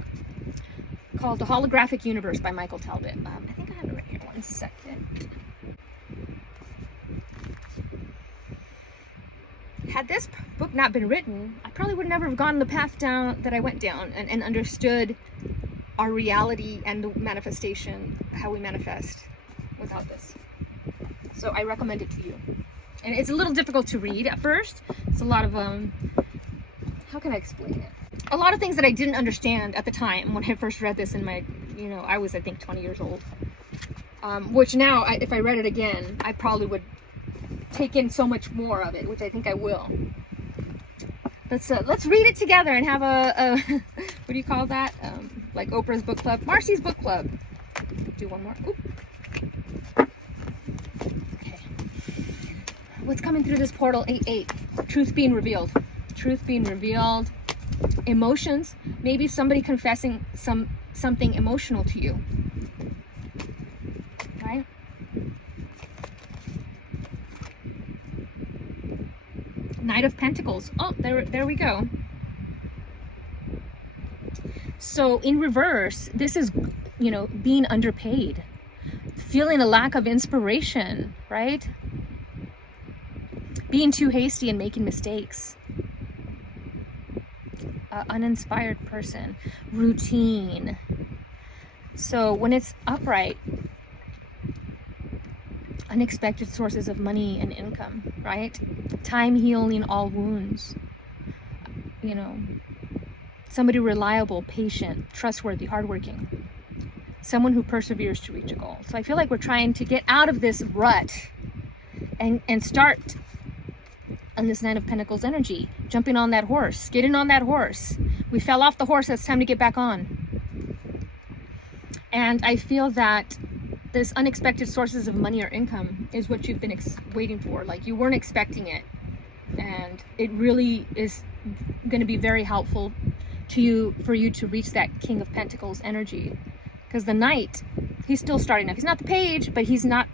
called The Holographic Universe by Michael Talbot. I think I have it right here. One second. Had this book not been written, I probably would never have gone the path down that I went down, and understood our reality and the manifestation, how we manifest without this. So I recommend it to you. And it's a little difficult to read at first. It's a lot of, how can I explain it? A lot of things that I didn't understand at the time when I first read this in my, I was, I think, 20 years old. Which now, if I read it again, I probably would take in so much more of it, which I think I will. Let's read it together and have a what do you call that? Like Oprah's book club, Marcy's book club. Do one more. Oop. Okay. What's coming through this portal? 8-8. Truth being revealed. Truth being revealed. Emotions. Maybe somebody confessing something emotional to you. Right? Knight of Pentacles. Oh, there we go. So in reverse, this is, being underpaid, feeling a lack of inspiration, right? Being too hasty and making mistakes. Uninspired person. Routine. So when it's upright, unexpected sources of money and income, right? Time healing all wounds. Somebody reliable, patient, trustworthy, hardworking. Someone who perseveres to reach a goal. So I feel like we're trying to get out of this rut and start on this Nine of Pentacles energy, jumping on that horse, getting on that horse. We fell off the horse, it's time to get back on. And I feel that this unexpected sources of money or income is what you've been waiting for. Like, you weren't expecting it, and it really is going to be very helpful to you for you to reach that King of Pentacles energy, because the Knight, he's still starting up. He's not the Page, but he's not,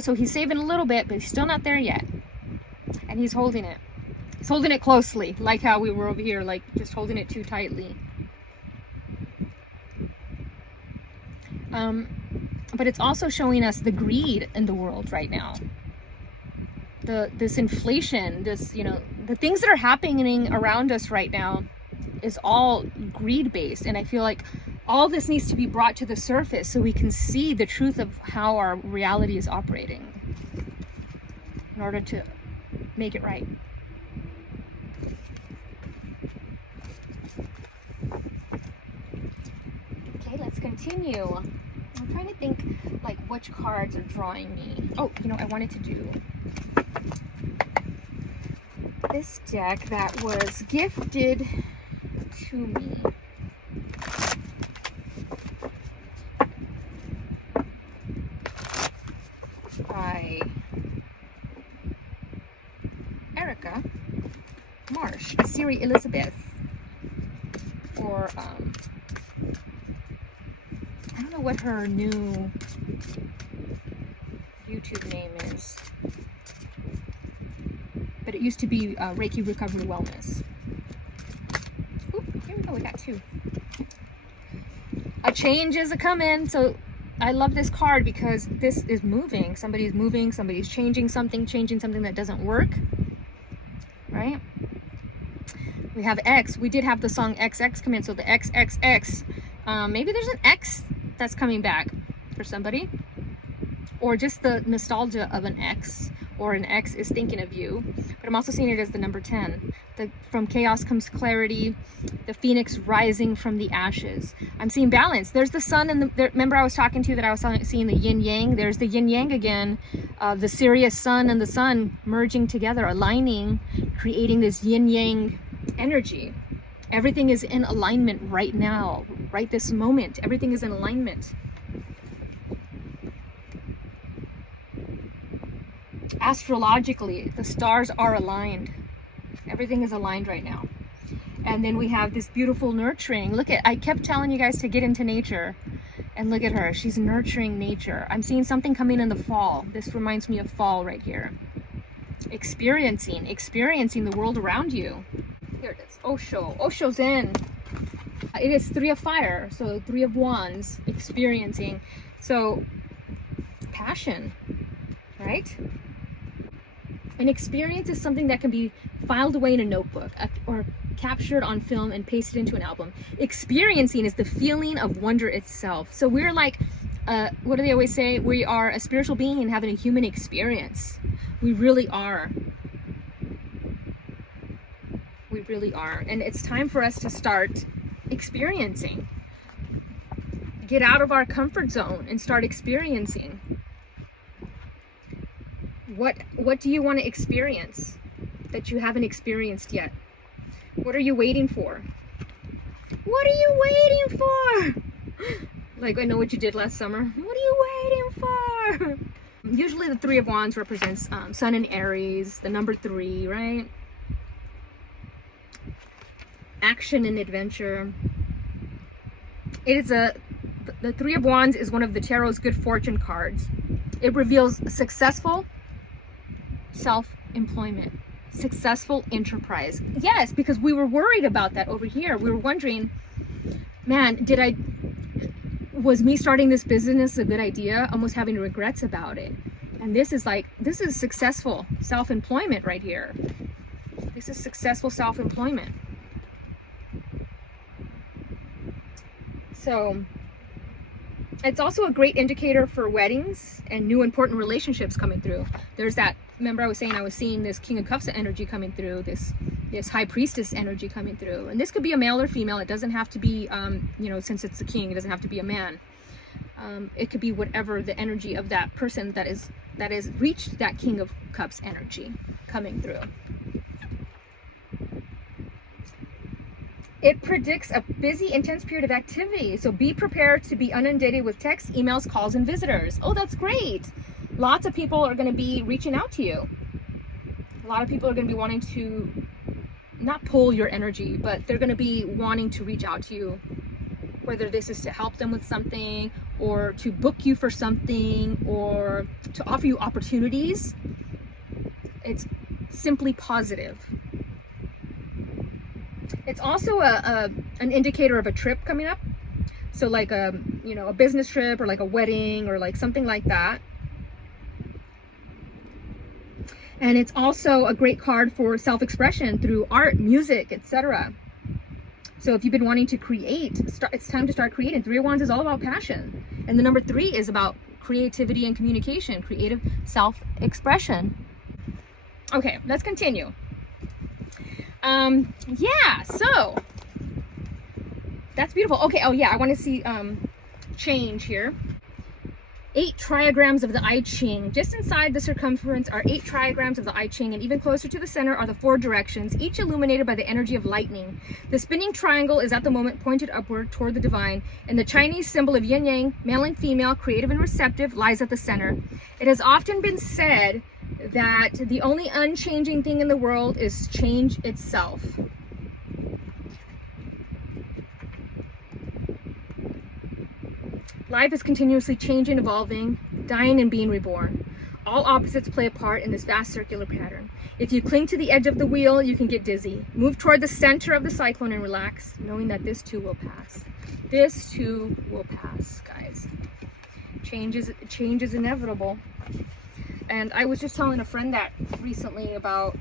so he's saving a little bit, but he's still not there yet, and he's holding it. He's holding it closely, like how we were over here, like just holding it too tightly. But it's also showing us the greed in the world right now. This inflation, the things that are happening around us right now is all greed based. And I feel like all this needs to be brought to the surface so we can see the truth of how our reality is operating in order to make it right. Okay, let's continue. I'm trying to think like which cards are drawing me. Oh, I wanted to do this deck that was gifted to me by Erica Marsh, Siri Elizabeth, or I don't know what her new YouTube name is, but it used to be Reiki Recovery Wellness. Oop, here we go, we got two. A change is a-coming, so I love this card because this is moving. Somebody's moving, somebody's changing something that doesn't work, right? We have X. We did have the song XX come in, so the XXX. Maybe there's an X that's coming back for somebody, or just the nostalgia of an X, or an ex is thinking of you. But I'm also seeing it as the number 10. From chaos comes clarity, the phoenix rising from the ashes. I'm seeing balance. There's the sun and remember I was talking to you that I was seeing the yin yang. There's the yin yang again, the Sirius sun and the sun merging together, aligning, creating this yin yang energy. Everything is in alignment right now, right this moment. Everything is in alignment. Astrologically, the stars are aligned. Everything is aligned right now. And then we have this beautiful nurturing. Look at, I kept telling you guys to get into nature. And look at her, she's nurturing nature. I'm seeing something coming in the fall. This reminds me of fall right here. Experiencing the world around you. Here it is, Osho. Osho's in. It is 3 of fire, so 3 of wands, experiencing. So, passion, right? An experience is something that can be filed away in a notebook or captured on film and pasted into an album. Experiencing is the feeling of wonder itself. So we're like, what do they always say? We are a spiritual being having a human experience. We really are. We really are. And it's time for us to start experiencing. Get out of our comfort zone and start experiencing. What do you want to experience that you haven't experienced yet? What are you waiting for? What are you waiting for? Like, I know what you did last summer. What are you waiting for? Usually the 3 of wands represents sun in Aries, the number 3, right? Action and adventure. It is the 3 of wands is one of the tarot's good fortune cards. It reveals successful self-employment, successful enterprise. Yes, because we were worried about that over here. We were wondering, man, was me starting this business a good idea? Almost having regrets about it. And this is successful self-employment right here. This is successful self-employment. So it's also a great indicator for weddings and new important relationships coming through. There's that, remember I was saying I was seeing this King of Cups energy coming through, this High Priestess energy coming through. And this could be a male or female. It doesn't have to be, since it's the king, it doesn't have to be a man. It could be whatever the energy of that person that is reached that King of Cups energy coming through. It predicts a busy, intense period of activity. So be prepared to be inundated with texts, emails, calls, and visitors. Oh, that's great. Lots of people are going to be reaching out to you. A lot of people are going to be wanting to not pull your energy, but they're going to be wanting to reach out to you. Whether this is to help them with something, or to book you for something, or to offer you opportunities. It's simply positive. It's also an indicator of a trip coming up. So like a business trip, or like a wedding, or like something like that. And it's also a great card for self-expression through art, music, etc. So if you've been wanting to create, it's time to start creating. 3 of Wands is all about passion. And the number 3 is about creativity and communication, creative self-expression. Okay, let's continue. Yeah, so that's beautiful. Okay, oh yeah, I want to see change here. 8 trigrams of the I Ching. Just inside the circumference are 8 trigrams of the I Ching, and even closer to the center are the 4 directions, each illuminated by the energy of lightning. The spinning triangle is at the moment pointed upward toward the divine, and the Chinese symbol of yin yang, male and female, creative and receptive, lies at the center. It has often been said that the only unchanging thing in the world is change itself. Life is continuously changing, evolving, dying, and being reborn. All opposites play a part in this vast circular pattern. If you cling to the edge of the wheel, you can get dizzy. Move toward the center of the cyclone and relax, knowing that this too will pass. This too will pass, guys. Change is inevitable. And I was just telling a friend that recently about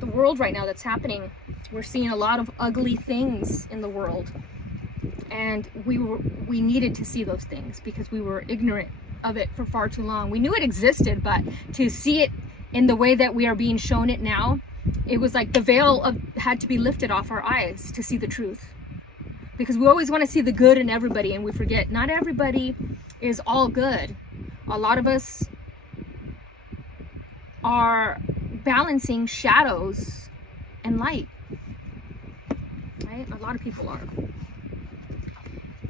the world right now that's happening. We're seeing a lot of ugly things in the world. And we needed to see those things because we were ignorant of it for far too long. We knew it existed, but to see it in the way that we are being shown it now, it was like the veil had to be lifted off our eyes to see the truth. Because we always want to see the good in everybody, and we forget not everybody is all good. A lot of us are balancing shadows and light, right? A lot of people are.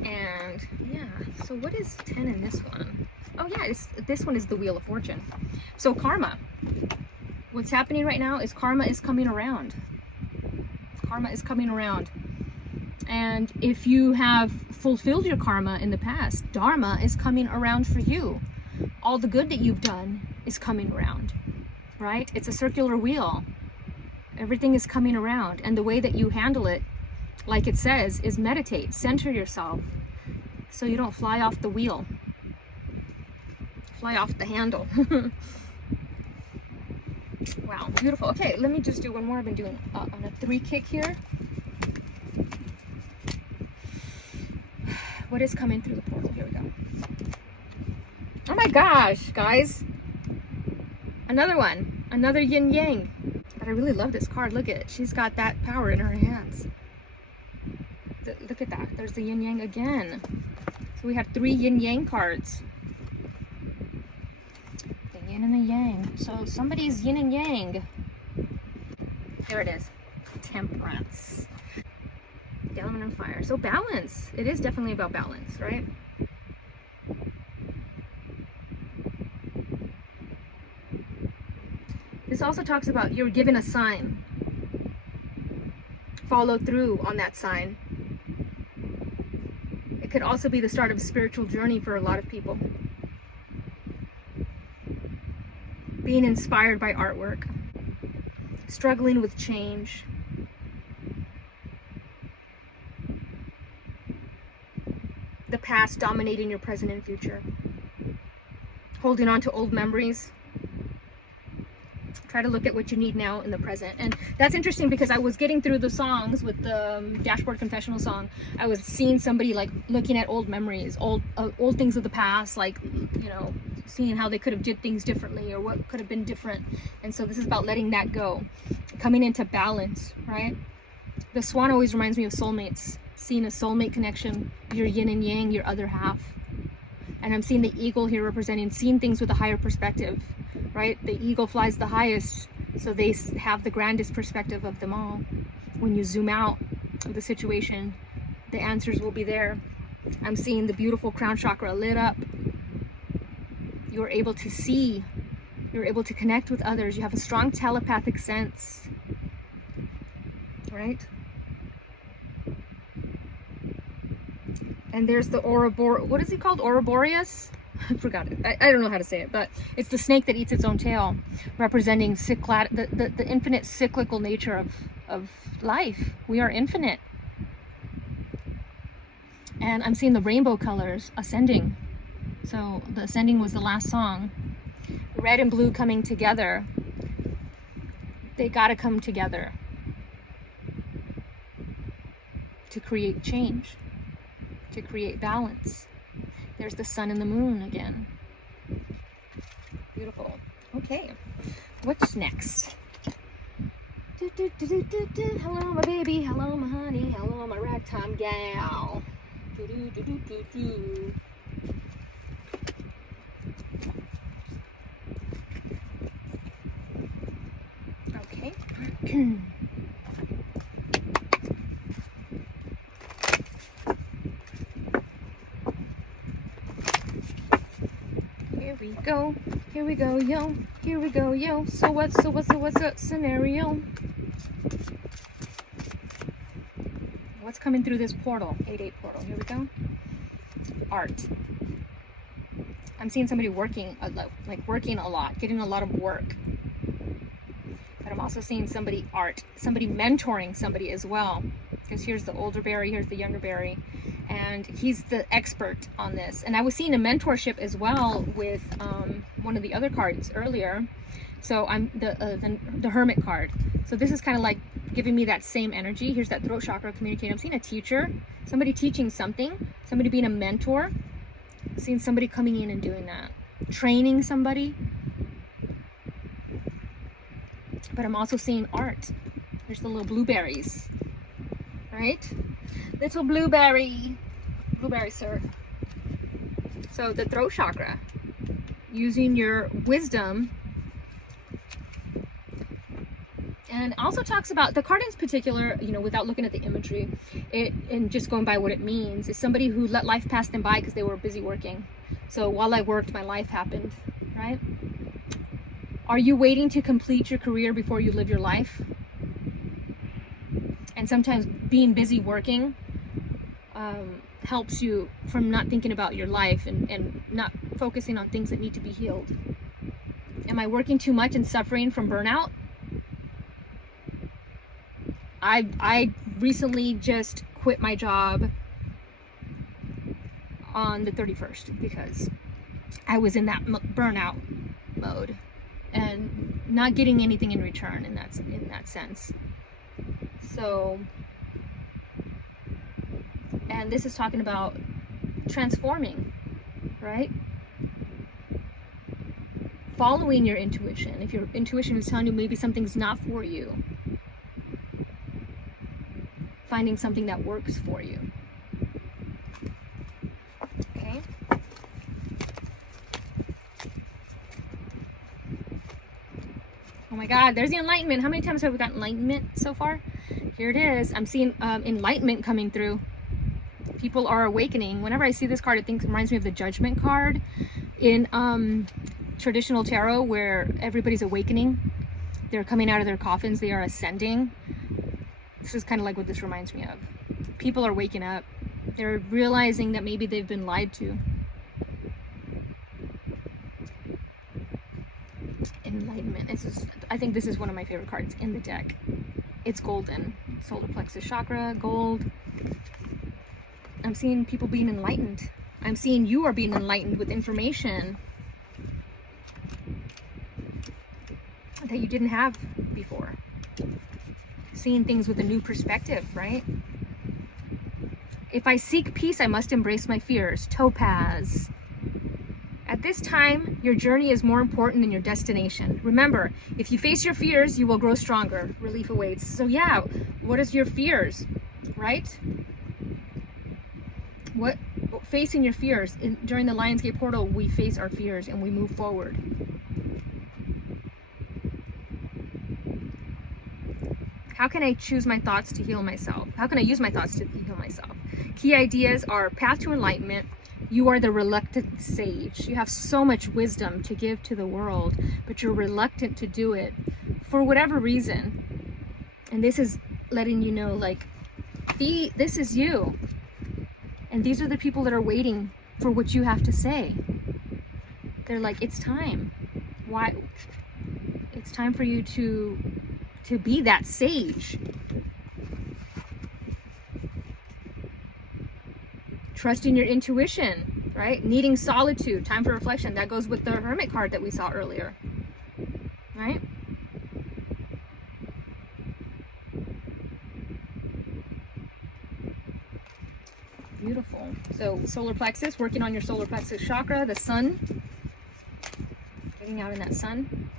And yeah, so what is 10 in this one? Oh yeah, this one is the Wheel of Fortune. So karma. What's happening right now is karma is coming around. Karma is coming around. And if you have fulfilled your karma in the past, dharma is coming around for you. All the good that you've done is coming around, right? It's a circular wheel. Everything is coming around. And the way that you handle it, like it says, is meditate, center yourself so you don't fly off the wheel, fly off the handle. Wow, beautiful. Okay, let me just do one more. I've been doing on a 3 kick here. What is coming through the portal? Here we go. Oh my gosh, guys. Another one. Another yin yang. But I really love this card. Look at it. She's got that power in her hands. Look at that. There's the yin yang again. So we have 3 yin yang cards. The yin and the yang. So somebody's yin and yang. There it is. Temperance. The element of fire. So balance. It is definitely about balance, right? This also talks about you're given a sign. Follow through on that sign. It could also be the start of a spiritual journey for a lot of people. Being inspired by artwork. Struggling with change. The past dominating your present and future. Holding on to old memories. Try to look at what you need now in the present. And that's interesting because I was getting through the songs with the Dashboard Confessional song. I was seeing somebody like looking at old memories, old things of the past, like, you know, seeing how they could have did things differently or what could have been different. And so this is about letting that go, coming into balance, right? The swan always reminds me of soulmates, seeing a soulmate connection, your yin and yang, your other half. And I'm seeing the eagle here representing seeing things with a higher perspective, right? The eagle flies the highest, so they have the grandest perspective of them all. When you zoom out of the situation, the answers will be there. I'm seeing the beautiful crown chakra lit up. You're able to see, you're able to connect with others. You have a strong telepathic sense, right? And there's the what is he called? Ouroboros? I forgot it. I don't know how to say it, but it's the snake that eats its own tail, representing the infinite cyclical nature of life. We are infinite. And I'm seeing the rainbow colors ascending. So the ascending was the last song. Red and blue coming together. They gotta come together to create change, to create balance. There's the sun and the moon again. Beautiful. Okay, what's next? Hello, my baby. Hello, my honey. Hello, my ragtime gal. Okay. Here we go, yo. Here we go, yo. So what's the scenario? What's coming through this portal? 8-8 portal. Here we go. Art. I'm seeing somebody working, like working a lot, getting a lot of work. But I'm also seeing somebody mentoring somebody as well. Because here's the older Barry, here's the younger Barry. And he's the expert on this. And I was seeing a mentorship as well with one of the other cards earlier. So I'm the Hermit card. So this is kind of like giving me that same energy. Here's that throat chakra communicating. I'm seeing a teacher, somebody teaching something, somebody being a mentor. Seeing somebody coming in and doing that. Training somebody. But I'm also seeing art. There's the little blueberries, right? Little blueberry sir. So the throat chakra, using your wisdom. And also talks about the card in particular, you know, without looking at the imagery, and just going by what it means, is somebody who let life pass them by because they were busy working. So while I worked, my life happened, right? Are you waiting to complete your career before you live your life? And sometimes being busy working helps you from not thinking about your life and not focusing on things that need to be healed. Am I working too much and suffering from burnout? I recently just quit my job on the 31st because I was in that burnout mode and not getting anything in return in that sense. So, and this is talking about transforming, right? Following your intuition. If your intuition is telling you maybe something's not for you, finding something that works for you. Okay. Oh my God, there's the enlightenment. How many times have we got enlightenment so far? Here it is. I'm seeing enlightenment coming through. People are awakening. Whenever I see this card, it reminds me of the Judgment card in traditional tarot, where everybody's awakening. They're coming out of their coffins. They are ascending. This is kind of like what this reminds me of. People are waking up. They're realizing that maybe they've been lied to. Enlightenment. I think this is one of my favorite cards in the deck. It's golden. Solar plexus chakra, gold. I'm seeing people being enlightened. I'm seeing you are being enlightened with information that you didn't have before. Seeing things with a new perspective, right? If I seek peace, I must embrace my fears. Topaz. At this time, your journey is more important than your destination. Remember, if you face your fears, you will grow stronger. Relief awaits. So yeah, what is your fears, right? What facing your fears? During the Lionsgate portal, we face our fears and we move forward. How can I choose my thoughts to heal myself? How can I use my thoughts to heal myself? Key ideas are path to enlightenment. You are the reluctant sage. You have so much wisdom to give to the world, but you're reluctant to do it for whatever reason. And this is letting you know, like, this is you. And these are the people that are waiting for what you have to say. They're like, it's time. Why? It's time for you to be that sage. Trusting your intuition, right? Needing solitude, time for reflection. That goes with the Hermit card that we saw earlier, right? Beautiful. So solar plexus, working on your solar plexus chakra, the sun, getting out in that sun.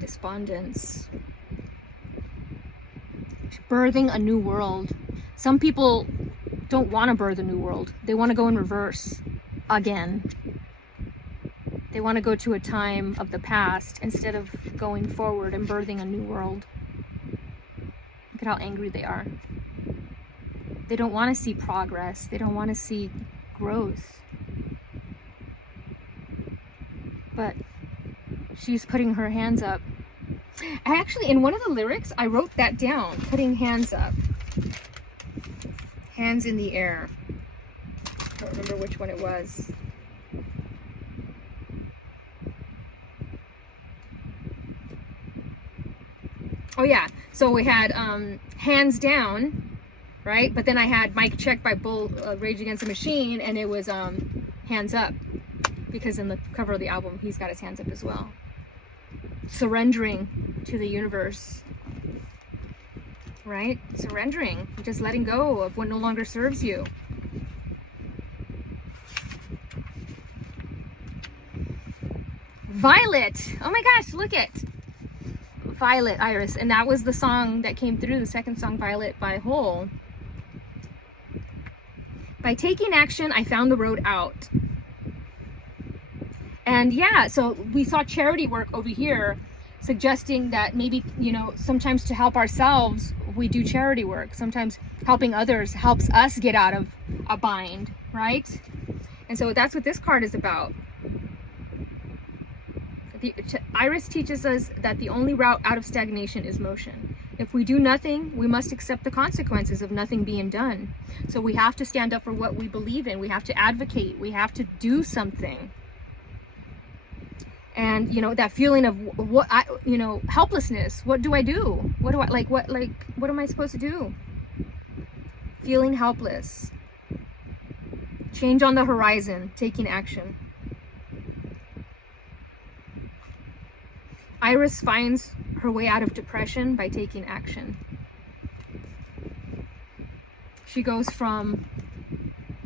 Despondence. Birthing a new world. Some people don't want to birth a new world. They want to go in reverse again. They want to go to a time of the past instead of going forward and birthing a new world. Look at how angry they are. They don't want to see progress. They don't want to see growth. But she's putting her hands up. I actually, in one of the lyrics, I wrote that down, putting hands up. Hands in the air. I don't remember which one it was. Oh yeah, so we had hands down, right? But then I had Mic Check by Bull, Rage Against the Machine, and it was hands up, because in the cover of the album, he's got his hands up as well. Surrendering to the universe, right? Surrendering, just letting go of what no longer serves you. Violet. Oh my gosh, look at Violet, Iris. And that was the song that came through, the second song, Violet by Hole. By taking action, I found the road out. And yeah, so we saw charity work over here, suggesting that maybe, you know, sometimes to help ourselves, we do charity work. Sometimes helping others helps us get out of a bind, right? And so that's what this card is about. Iris teaches us that the only route out of stagnation is motion. If we do nothing, we must accept the consequences of nothing being done. So we have to stand up for what we believe in. We have to advocate. We have to do something. And, you know, that feeling of helplessness. What do I do? What am I supposed to do? Feeling helpless. Change on the horizon, taking action. Iris finds her way out of depression by taking action. She goes from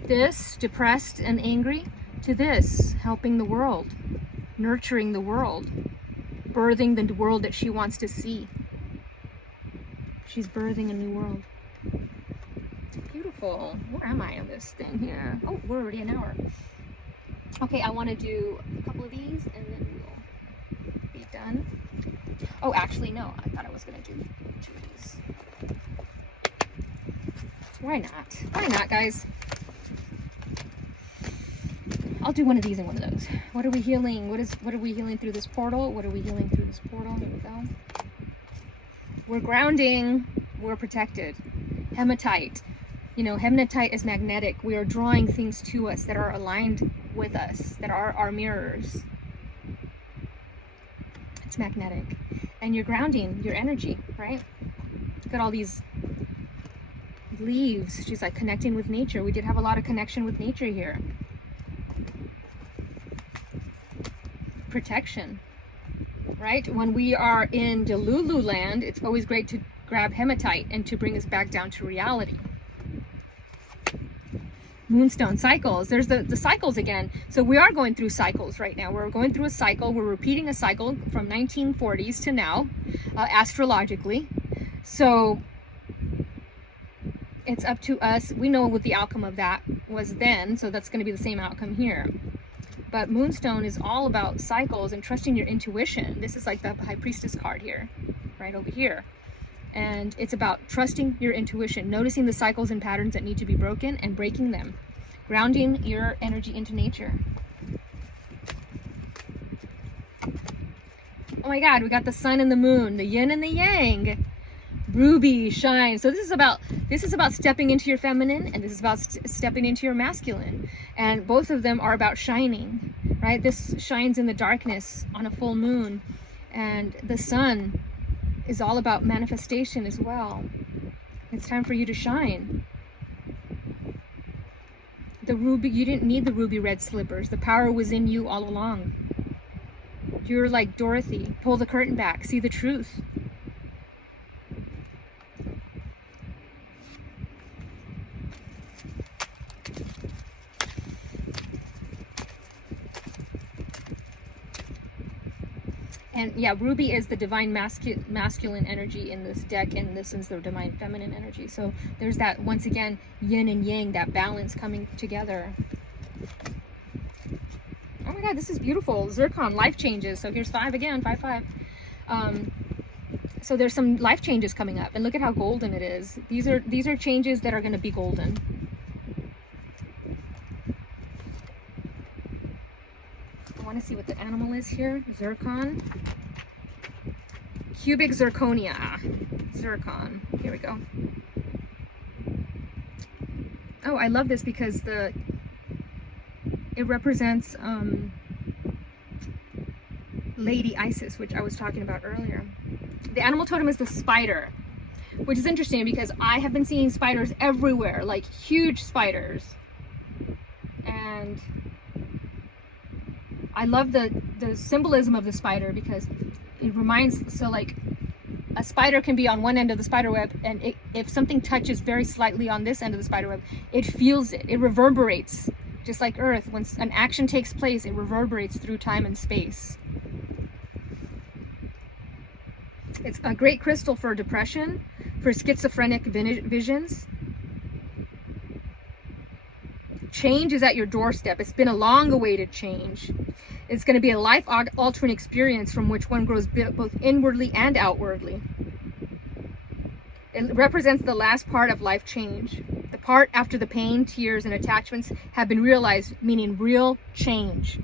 this, depressed and angry, to this, helping the world, nurturing the world, birthing the world that she wants to see. She's birthing a new world. Beautiful. Where am I on this thing here? Oh, we're already an hour. Okay, I want to do a couple of these and then we'll be done. Oh, actually, no. I thought I was going to do 2 of these. Why not? Why not, guys? I'll do one of these and one of those. What are we healing? What are we healing through this portal? What are we healing through this portal? Here we go. We're grounding. We're protected. Hematite. You know, hematite is magnetic. We are drawing things to us that are aligned with us, that are our mirrors. It's magnetic. And you're grounding your energy, right? Look at all these leaves. She's like connecting with nature. We did have a lot of connection with nature here. Protection, right? When we are in Delulu land, it's always great to grab hematite and to bring us back down to reality. Moonstone cycles. There's the cycles again. So we are going through cycles right now. We're going through a cycle. We're repeating a cycle from 1940s to now, astrologically. So it's up to us. We know what the outcome of that was then, so that's going to be the same outcome here. But Moonstone is all about cycles and trusting your intuition. This is like the High Priestess card here, right over here. And it's about trusting your intuition, noticing the cycles and patterns that need to be broken and breaking them, grounding your energy into nature. Oh my God, we got the sun and the moon, the yin and the yang. Ruby, shine. So this is about stepping into your feminine, and this is about stepping into your masculine. And both of them are about shining, right? This shines in the darkness on a full moon, and the sun is all about manifestation as well. It's time for you to shine. The ruby, you didn't need the ruby red slippers. The power was in you all along. You're like Dorothy. Pull the curtain back. See the truth. And yeah, Ruby is the divine masculine energy in this deck, and this is the divine feminine energy. So there's that, once again, yin and yang, that balance coming together. Oh my God, this is beautiful. Zircon, life changes. So here's 5 again, 5, 5. So there's some life changes coming up, and look at how golden it is. These are changes that are going to be golden. I want to see what the animal is here. Zircon. Cubic zirconia. Zircon. Here we go. Oh, I love this because it represents Lady Isis, which I was talking about earlier. The animal totem is the spider, which is interesting because I have been seeing spiders everywhere, like huge spiders. And I love the symbolism of the spider because it reminds, so like a spider can be on one end of the spider web, and if something touches very slightly on this end of the spider web, it feels it. It reverberates Just like Earth, when an action takes place, it reverberates through time and space. It's a great crystal for depression, for schizophrenic visions. Change is at your doorstep. It's been a long-awaited change. It's going to be a life-altering experience from which one grows both inwardly and outwardly. It represents the last part of life change. The part after the pain, tears, and attachments have been realized, meaning real change.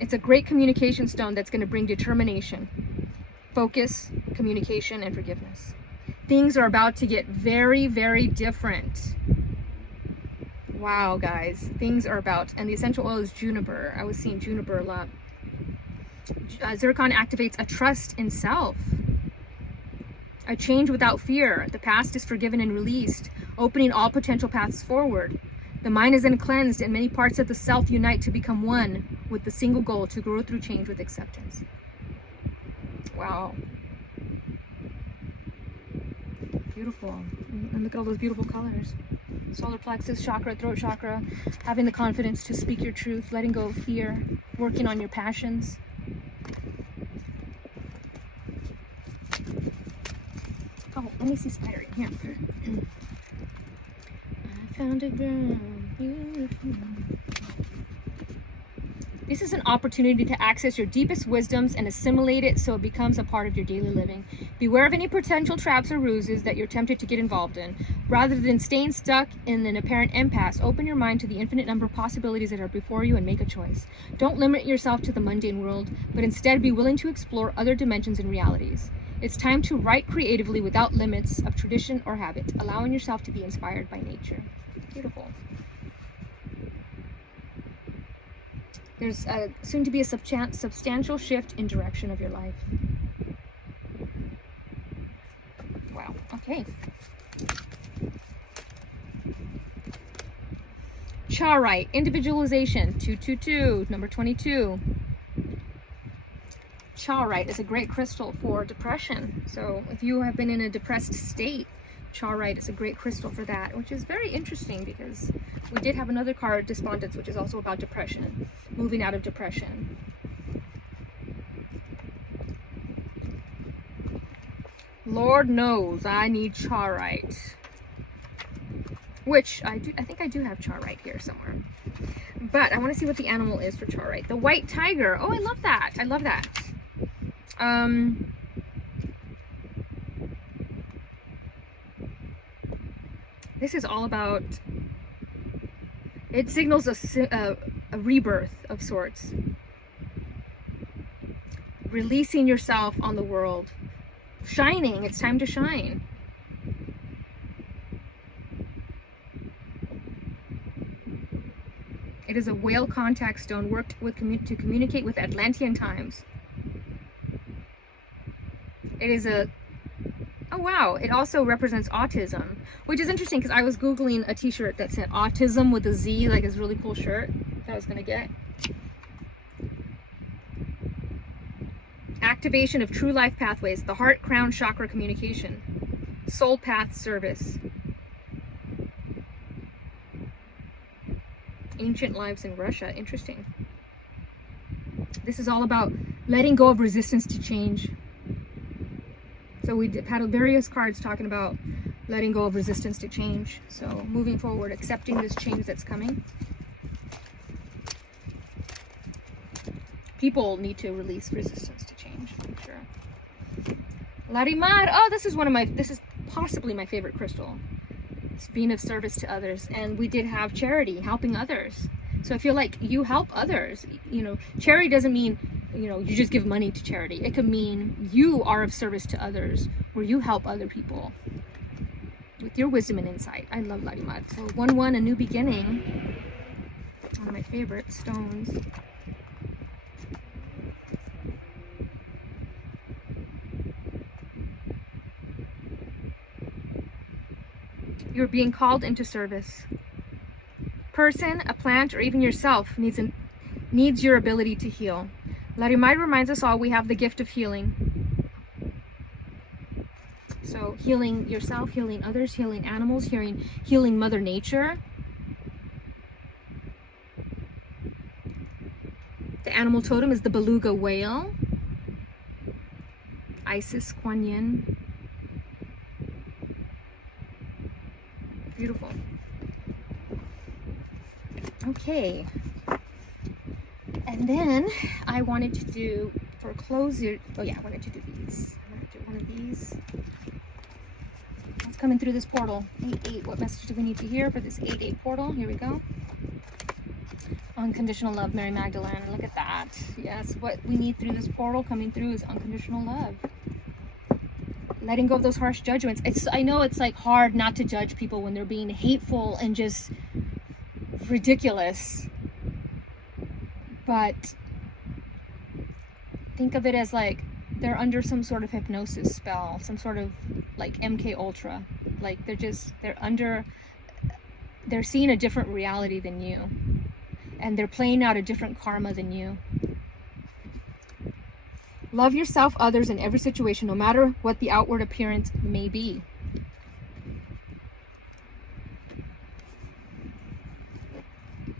It's a great communication stone that's going to bring determination, focus, communication, and forgiveness. Things are about to get very, very different. Wow, guys, things are about, and the essential oil is juniper. I was seeing juniper a lot. Zircon activates a trust in self, a change without fear. The past is forgiven and released, opening all potential paths forward. The mind is then cleansed, and many parts of the self unite to become one with the single goal to grow through change with acceptance. Wow. Beautiful. And look at all those beautiful colors. Solar plexus chakra, throat chakra, having the confidence to speak your truth, letting go of fear, working on your passions. Oh, let me see spider in here. I found a girl, beautiful. This is an opportunity to access your deepest wisdoms and assimilate it so it becomes a part of your daily living. Beware of any potential traps or ruses that you're tempted to get involved in. Rather than staying stuck in an apparent impasse, open your mind to the infinite number of possibilities that are before you and make a choice. Don't limit yourself to the mundane world, but instead be willing to explore other dimensions and realities. It's time to write creatively without limits of tradition or habit, allowing yourself to be inspired by nature. Beautiful. There's soon to be a substantial shift in direction of your life. Wow, okay. Chaurite, individualization, 222, number 22. Chaurite is a great crystal for depression. So if you have been in a depressed state, chaurite is a great crystal for that, which is very interesting because we did have another card, despondence, which is also about depression, moving out of depression. Lord knows I need chaurite, which I think I do have chaurite here somewhere. But I want to see what the animal is for chaurite. The white tiger. Oh, I love that. I love that. This is all about, it signals a rebirth of sorts. Releasing yourself on the world. Shining. It's time to shine. It is a whale contact stone worked with to communicate with Atlantean times. It is a, oh wow, it also represents autism, which is interesting because I was Googling a t-shirt that said autism with a Z, like this really cool shirt that I was going to get. Activation of true life pathways, the heart crown chakra communication, soul path service, ancient lives in Russia. Interesting. This is all about letting go of resistance to change. So we had various cards talking about letting go of resistance to change. So moving forward, accepting this change that's coming. People need to release resistance to change, I'm sure. Larimar, oh, this is possibly my favorite crystal. It's being of service to others. And we did have charity, helping others. So I feel like you help others. You know, charity doesn't mean, you know, you just give money to charity. It could mean you are of service to others, where you help other people with your wisdom and insight. I love Larimar. So 1-1, a new beginning. One of my favorite stones. You're being called into service. Person, a plant, or even yourself needs your ability to heal. Larimar reminds us all we have the gift of healing. So healing yourself, healing others, healing animals, healing Mother Nature. The animal totem is the beluga whale. Isis, Kuan Yin. Beautiful. Okay. And then I wanted to do, for closure, oh yeah, I wanted to do these. I wanted to do one of these. What's coming through this portal? 8-8. What message do we need to hear for this 8-8 portal? Here we go. Unconditional love, Mary Magdalene. Look at that. Yes, what we need through this portal coming through is unconditional love. Letting go of those harsh judgments. I know it's like hard not to judge people when they're being hateful and just ridiculous. But think of it as like they're under some sort of hypnosis spell, some sort of like MK Ultra. Like they're seeing a different reality than you. And they're playing out a different karma than you. Love yourself, others, in every situation, no matter what the outward appearance may be.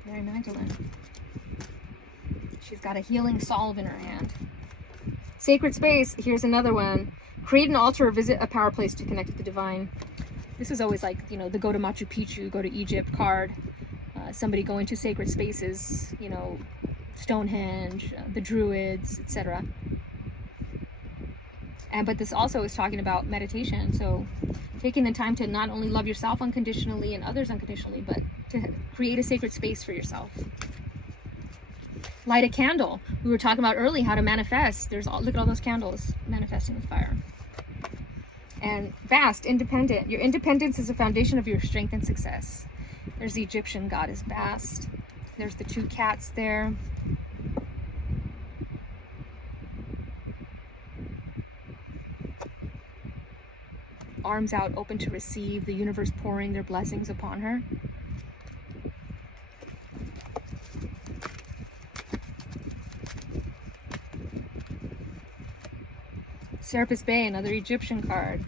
Mary Magdalene. She's got a healing salve in her hand. Sacred space. Here's another one. Create an altar or visit a power place to connect with the divine. This is always like, you know, the go to Machu Picchu, go to Egypt card. Somebody going to sacred spaces, you know, Stonehenge, the Druids, etc. But this also is talking about meditation. So taking the time to not only love yourself unconditionally and others unconditionally, but to create a sacred space for yourself. Light a candle. We were talking about early how to manifest. Look at all those candles manifesting with fire. And vast, independent. Your independence is the foundation of your strength and success. There's the Egyptian goddess Bast. There's the two cats there. Arms out, open to receive, the universe pouring their blessings upon her. Serapis Bay, another Egyptian card.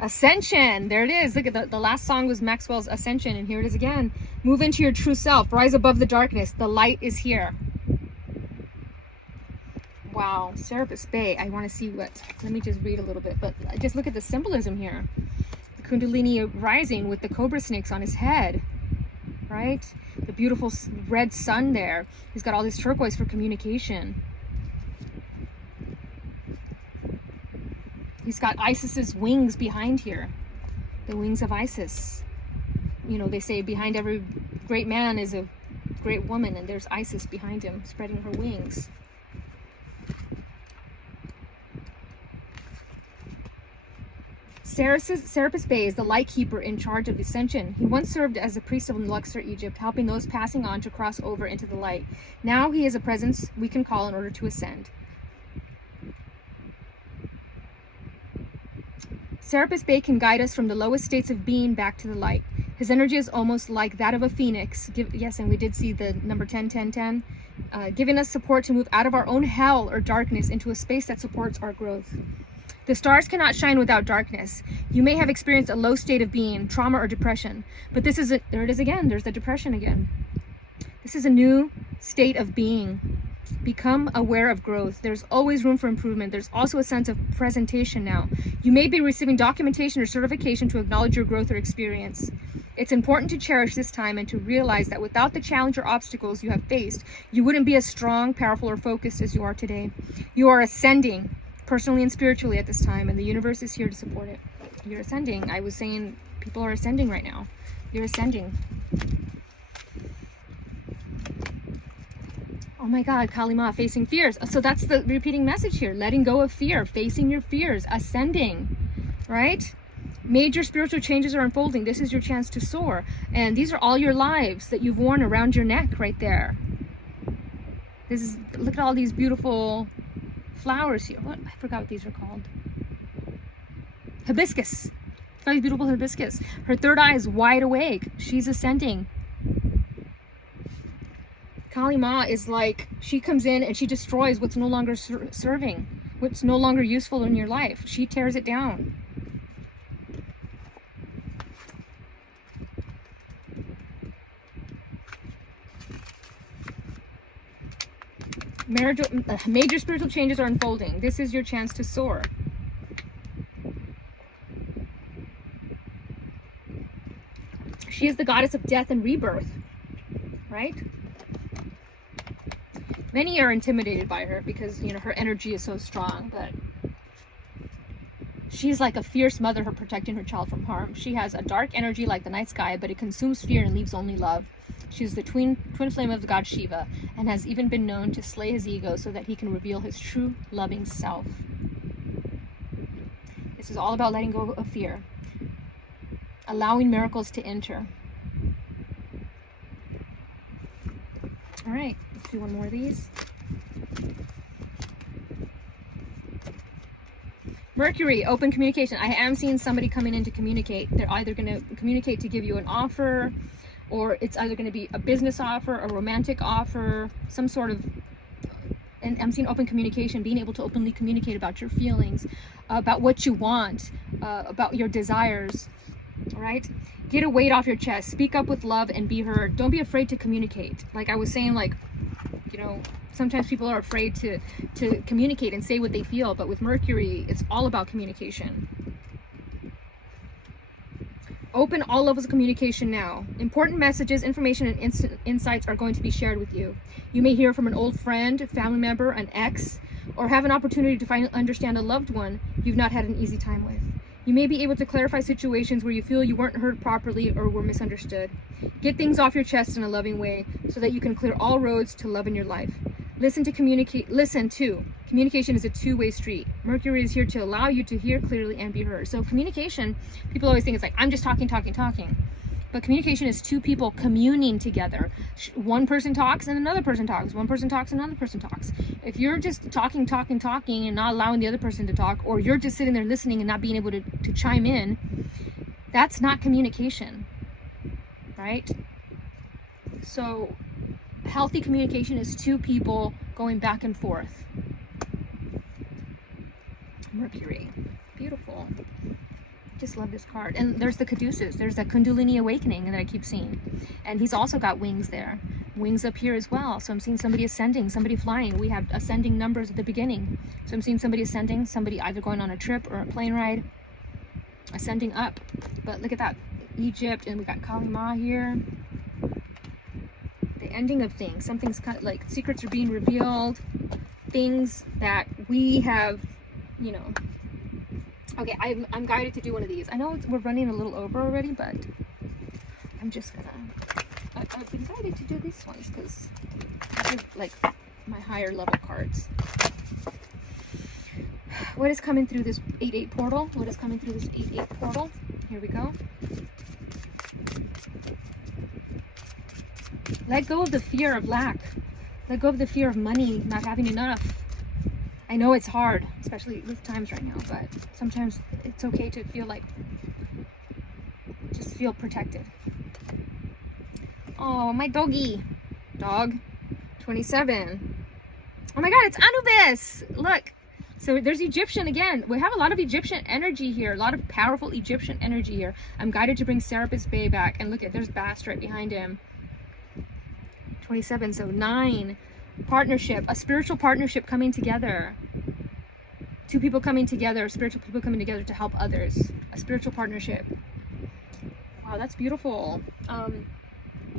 Ascension, there it is. Look at the last song was Maxwell's Ascension, and here it is again. Move into your true self, rise above the darkness. The light is here. Wow, Serapis Bay. I want to see what, let me just read a little bit, but just look at the symbolism here. The Kundalini rising with the cobra snakes on his head, right? The beautiful red sun there. He's got all this turquoise for communication. He's got Isis's wings behind here. The wings of Isis. You know, they say behind every great man is a great woman, and there's Isis behind him, spreading her wings. Serapis Bey is the light keeper in charge of the Ascension. He once served as a priest of Luxor, Egypt, helping those passing on to cross over into the light. Now he is a presence we can call in order to ascend. Serapis Bey can guide us from the lowest states of being back to the light. His energy is almost like that of a phoenix. Yes, and we did see the number 10, giving us support to move out of our own hell or darkness into a space that supports our growth. The stars cannot shine without darkness. You may have experienced a low state of being, trauma or depression, but this is there it is again. There's the depression again. This is a new state of being. Become aware of growth. There's always room for improvement. There's also a sense of presentation now. You may be receiving documentation or certification to acknowledge your growth or experience. It's important to cherish this time and to realize that without the challenge or obstacles you have faced, you wouldn't be as strong, powerful, or focused as you are today. You are ascending personally and spiritually at this time, and the universe is here to support it. You're ascending. I was saying people are ascending right now. You're ascending. Oh my God, Kalima, facing fears. So that's the repeating message here. Letting go of fear, facing your fears, ascending, right? Major spiritual changes are unfolding. This is your chance to soar. And these are all your lives that you've worn around your neck right there. Look at all these beautiful flowers here. What? I forgot what these are called. Hibiscus. Look at these beautiful hibiscus. Her third eye is wide awake. She's ascending. Kali Ma is like, she comes in and she destroys what's no longer serving, what's no longer useful in your life. She tears it down. Major spiritual changes are unfolding. This is your chance to soar. She is the goddess of death and rebirth, right? Many are intimidated by her because, you know, her energy is so strong, but she's like a fierce mother, her protecting her child from harm. She has a dark energy like the night sky, but it consumes fear and leaves only love. She's the twin flame of the god Shiva, and has even been known to slay his ego so that he can reveal his true loving self. This is all about letting go of fear, allowing miracles to enter. All right, let's do one more of these. Mercury, open communication. I am seeing somebody coming in to communicate. They're either going to communicate to give you an offer, or it's either going to be a business offer, a romantic offer, some sort of, and I'm seeing open communication, being able to openly communicate about your feelings, about what you want, about your desires, all right? Get a weight off your chest. Speak up with love and be heard. Don't be afraid to communicate. Like I was saying, like, you know, sometimes people are afraid to communicate and say what they feel, but with Mercury, it's all about communication. Open all levels of communication now. Important messages, information, and insights are going to be shared with you. You may hear from an old friend, family member, an ex, or have an opportunity to finally understand a loved one you've not had an easy time with. You may be able to clarify situations where you feel you weren't heard properly or were misunderstood. Get things off your chest in a loving way so that you can clear all roads to love in your life. Listen to. Communication is a two-way street. Mercury is here to allow you to hear clearly and be heard. So communication, people always think it's like, I'm just talking. But communication is two people communing together. One person talks and another person talks. One person talks and another person talks. If you're just talking and not allowing the other person to talk, or you're just sitting there listening and not being able to chime in, that's not communication, right? So healthy communication is two people going back and forth. Mercury, beautiful. Just love this card. And there's the Caduceus. There's that Kundalini awakening that I keep seeing. And he's also got wings there. Wings up here as well. So I'm seeing somebody ascending, somebody flying. We have ascending numbers at the beginning. So I'm seeing somebody ascending, somebody either going on a trip or a plane ride, ascending up. But look at that. Egypt, and we got Kali Ma here. The ending of things. Something's kind of like secrets are being revealed. Things that we have, you know. Okay, I'm guided to do one of these. I know we're running a little over already, but I'm just gonna, I've been guided to do these ones because these are like my higher level cards. What is coming through this 8-8 portal? What is coming through this 8-8 portal? Here we go. Let go of the fear of lack. Let go of the fear of money, not having enough. I know it's hard, especially with times right now, but sometimes it's okay to feel like, just feel protected. Oh, my doggy. Dog. 27. Oh my God, it's Anubis. Look. So there's Egyptian again. We have a lot of Egyptian energy here, a lot of powerful Egyptian energy here. I'm guided to bring Serapis Bey back. And look at, there's Bast right behind him. 27, so 9. Partnership, a spiritual partnership coming together. Two people coming together, spiritual people coming together to help others. A spiritual partnership. Wow, that's beautiful.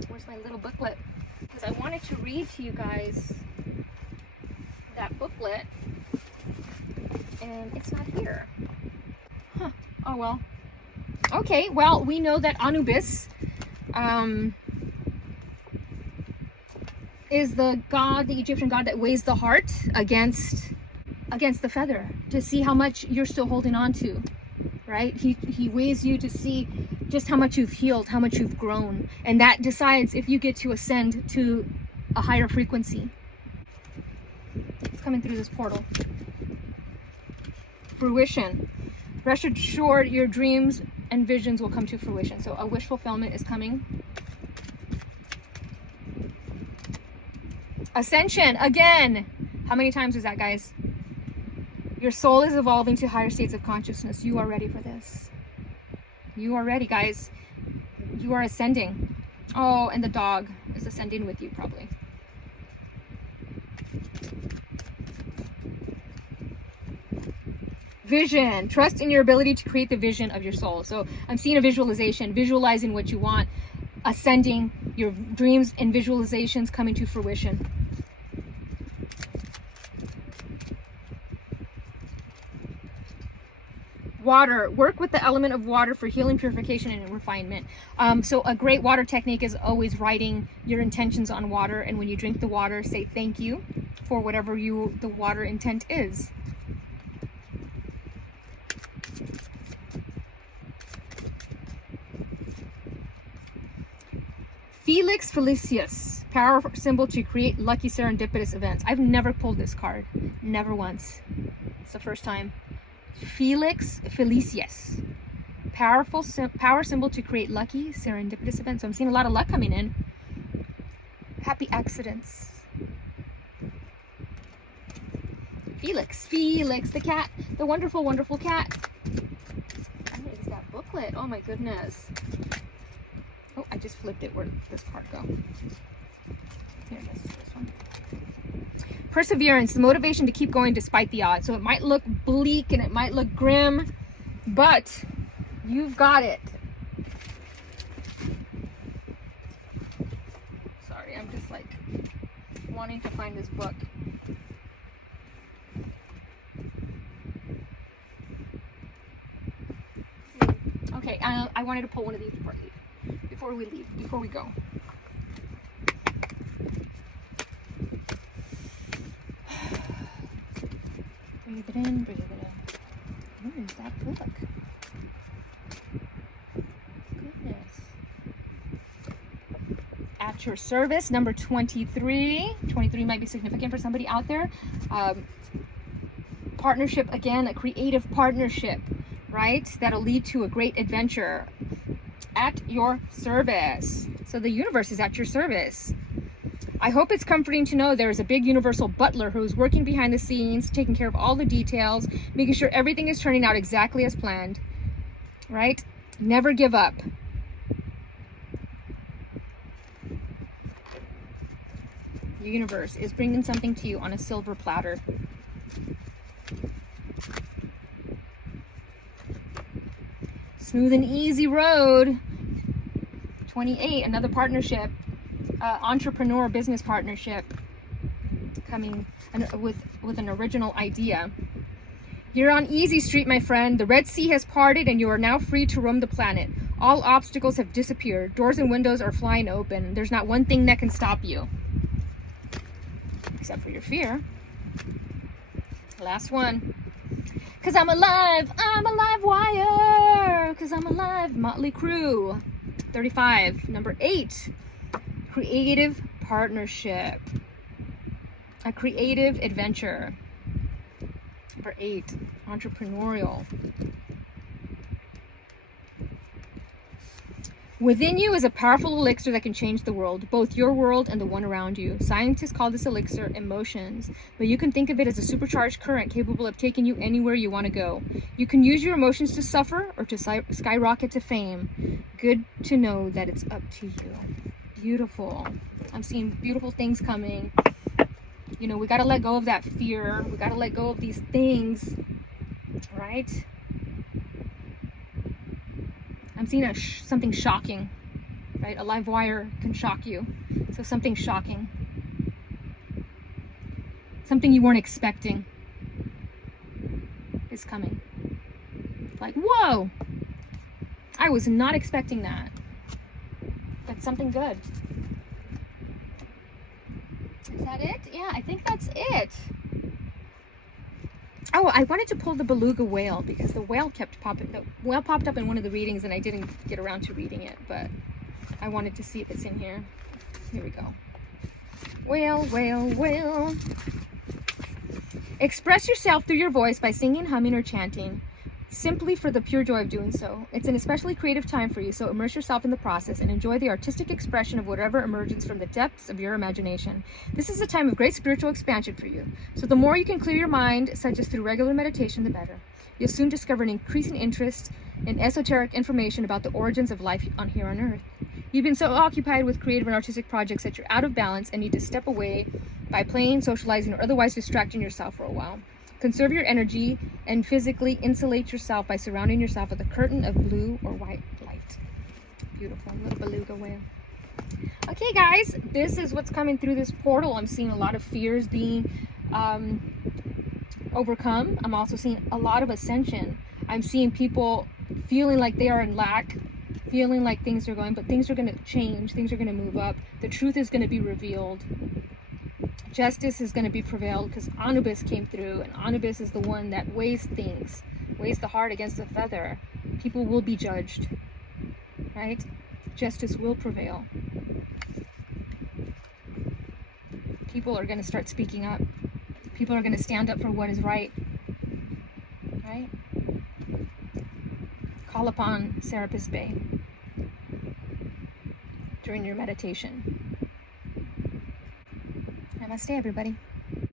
Where's my little booklet? Because I wanted to read to you guys that booklet, and it's not here. Huh. Oh well. Okay, well, we know that Anubis is the god, the Egyptian god that weighs the heart against the feather to see how much you're still holding on to, right? He weighs you to see just how much you've healed, how much you've grown, and that decides if you get to ascend to a higher frequency. It's coming through this portal. Fruition. Rest assured your dreams and visions will come to fruition. So a wish fulfillment is coming. Ascension, again. How many times is that, guys? Your soul is evolving to higher states of consciousness. You are ready for this. You are ready, guys. You are ascending. Oh, and the dog is ascending with you, probably. Vision. Trust in your ability to create the vision of your soul. So I'm seeing a visualization, visualizing what you want, ascending, your dreams and visualizations coming to fruition. Water. Work with the element of water for healing, purification, and refinement. So a great water technique is always writing your intentions on water, and when you drink the water, say thank you for whatever the water intent is. Felix Felicius, power symbol to create lucky serendipitous events. I've never pulled this card, never once. It's the first time. Felix Felicius, power symbol to create lucky serendipitous events. So I'm seeing a lot of luck coming in. Happy accidents. Felix the cat, the wonderful, wonderful cat. What is that booklet? Oh my goodness. Oh, I just flipped it. Where'd this part go? Here it is, this one. Perseverance, the motivation to keep going despite the odds. So it might look bleak and it might look grim, but you've got it. Sorry, I'm just like wanting to find this book. Okay, I wanted to pull one of these before we go. Breathe it in, breathe it in. What is that book? Goodness. At your service, number 23. 23 might be significant for somebody out there. Partnership, again, a creative partnership, right? That'll lead to a great adventure. At your service. So the universe is at your service. I hope it's comforting to know there is a big universal butler who's working behind the scenes, taking care of all the details, making sure everything is turning out exactly as planned, right? Never give up. The universe is bringing something to you on a silver platter. Smooth and easy road. 28, another partnership, entrepreneur business partnership coming with an original idea. You're on easy street, my friend. The Red Sea has parted and you are now free to roam the planet. All obstacles have disappeared. Doors and windows are flying open. There's not one thing that can stop you. Except for your fear. Last one. 'Cause I'm alive wire. 'Cause I'm alive, Motley Crue. 35, number 8, creative partnership, a creative adventure. Number 8, entrepreneurial. Within you is a powerful elixir that can change the world, both your world and the one around you. Scientists call this elixir emotions, but you can think of it as a supercharged current capable of taking you anywhere you want to go. You can use your emotions to suffer or to skyrocket to fame. Good to know that it's up to you. Beautiful. I'm seeing beautiful things coming. You know, we got to let go of that fear. We got to let go of these things, right? I'm seeing something shocking, right? A live wire can shock you. So something shocking. Something you weren't expecting is coming. Like, whoa! I was not expecting that. But something good. Is that it? Yeah, I think that's it. Oh, I wanted to pull the beluga whale because the whale kept popping. The whale popped up in one of the readings and I didn't get around to reading it, but I wanted to see if it's in here. Here we go. Whale, whale, whale. Express yourself through your voice by singing, humming, or chanting, simply for the pure joy of doing so. It's an especially creative time for you, so immerse yourself in the process and enjoy the artistic expression of whatever emerges from the depths of your imagination. This is a time of great spiritual expansion for you, so the more you can clear your mind, such as through regular meditation, the better. You'll soon discover an increasing interest in esoteric information about the origins of life here on Earth. You've been so occupied with creative and artistic projects that you're out of balance and need to step away by playing, socializing, or otherwise distracting yourself for a while. Conserve your energy and physically insulate yourself by surrounding yourself with a curtain of blue or white light. Beautiful little beluga whale. Okay, guys, this is what's coming through this portal. I'm seeing a lot of fears being overcome. I'm also seeing a lot of ascension. I'm seeing people feeling like they are in lack, feeling like things are going, but things are going to change. Things are going to move up. The truth is going to be revealed. Justice is going to be prevailed because Anubis came through, and Anubis is the one that weighs things, weighs the heart against the feather. People will be judged, right? Justice will prevail. People are going to start speaking up. People are going to stand up for what is right, right? Call upon Serapis Bey during your meditation. Namaste, everybody.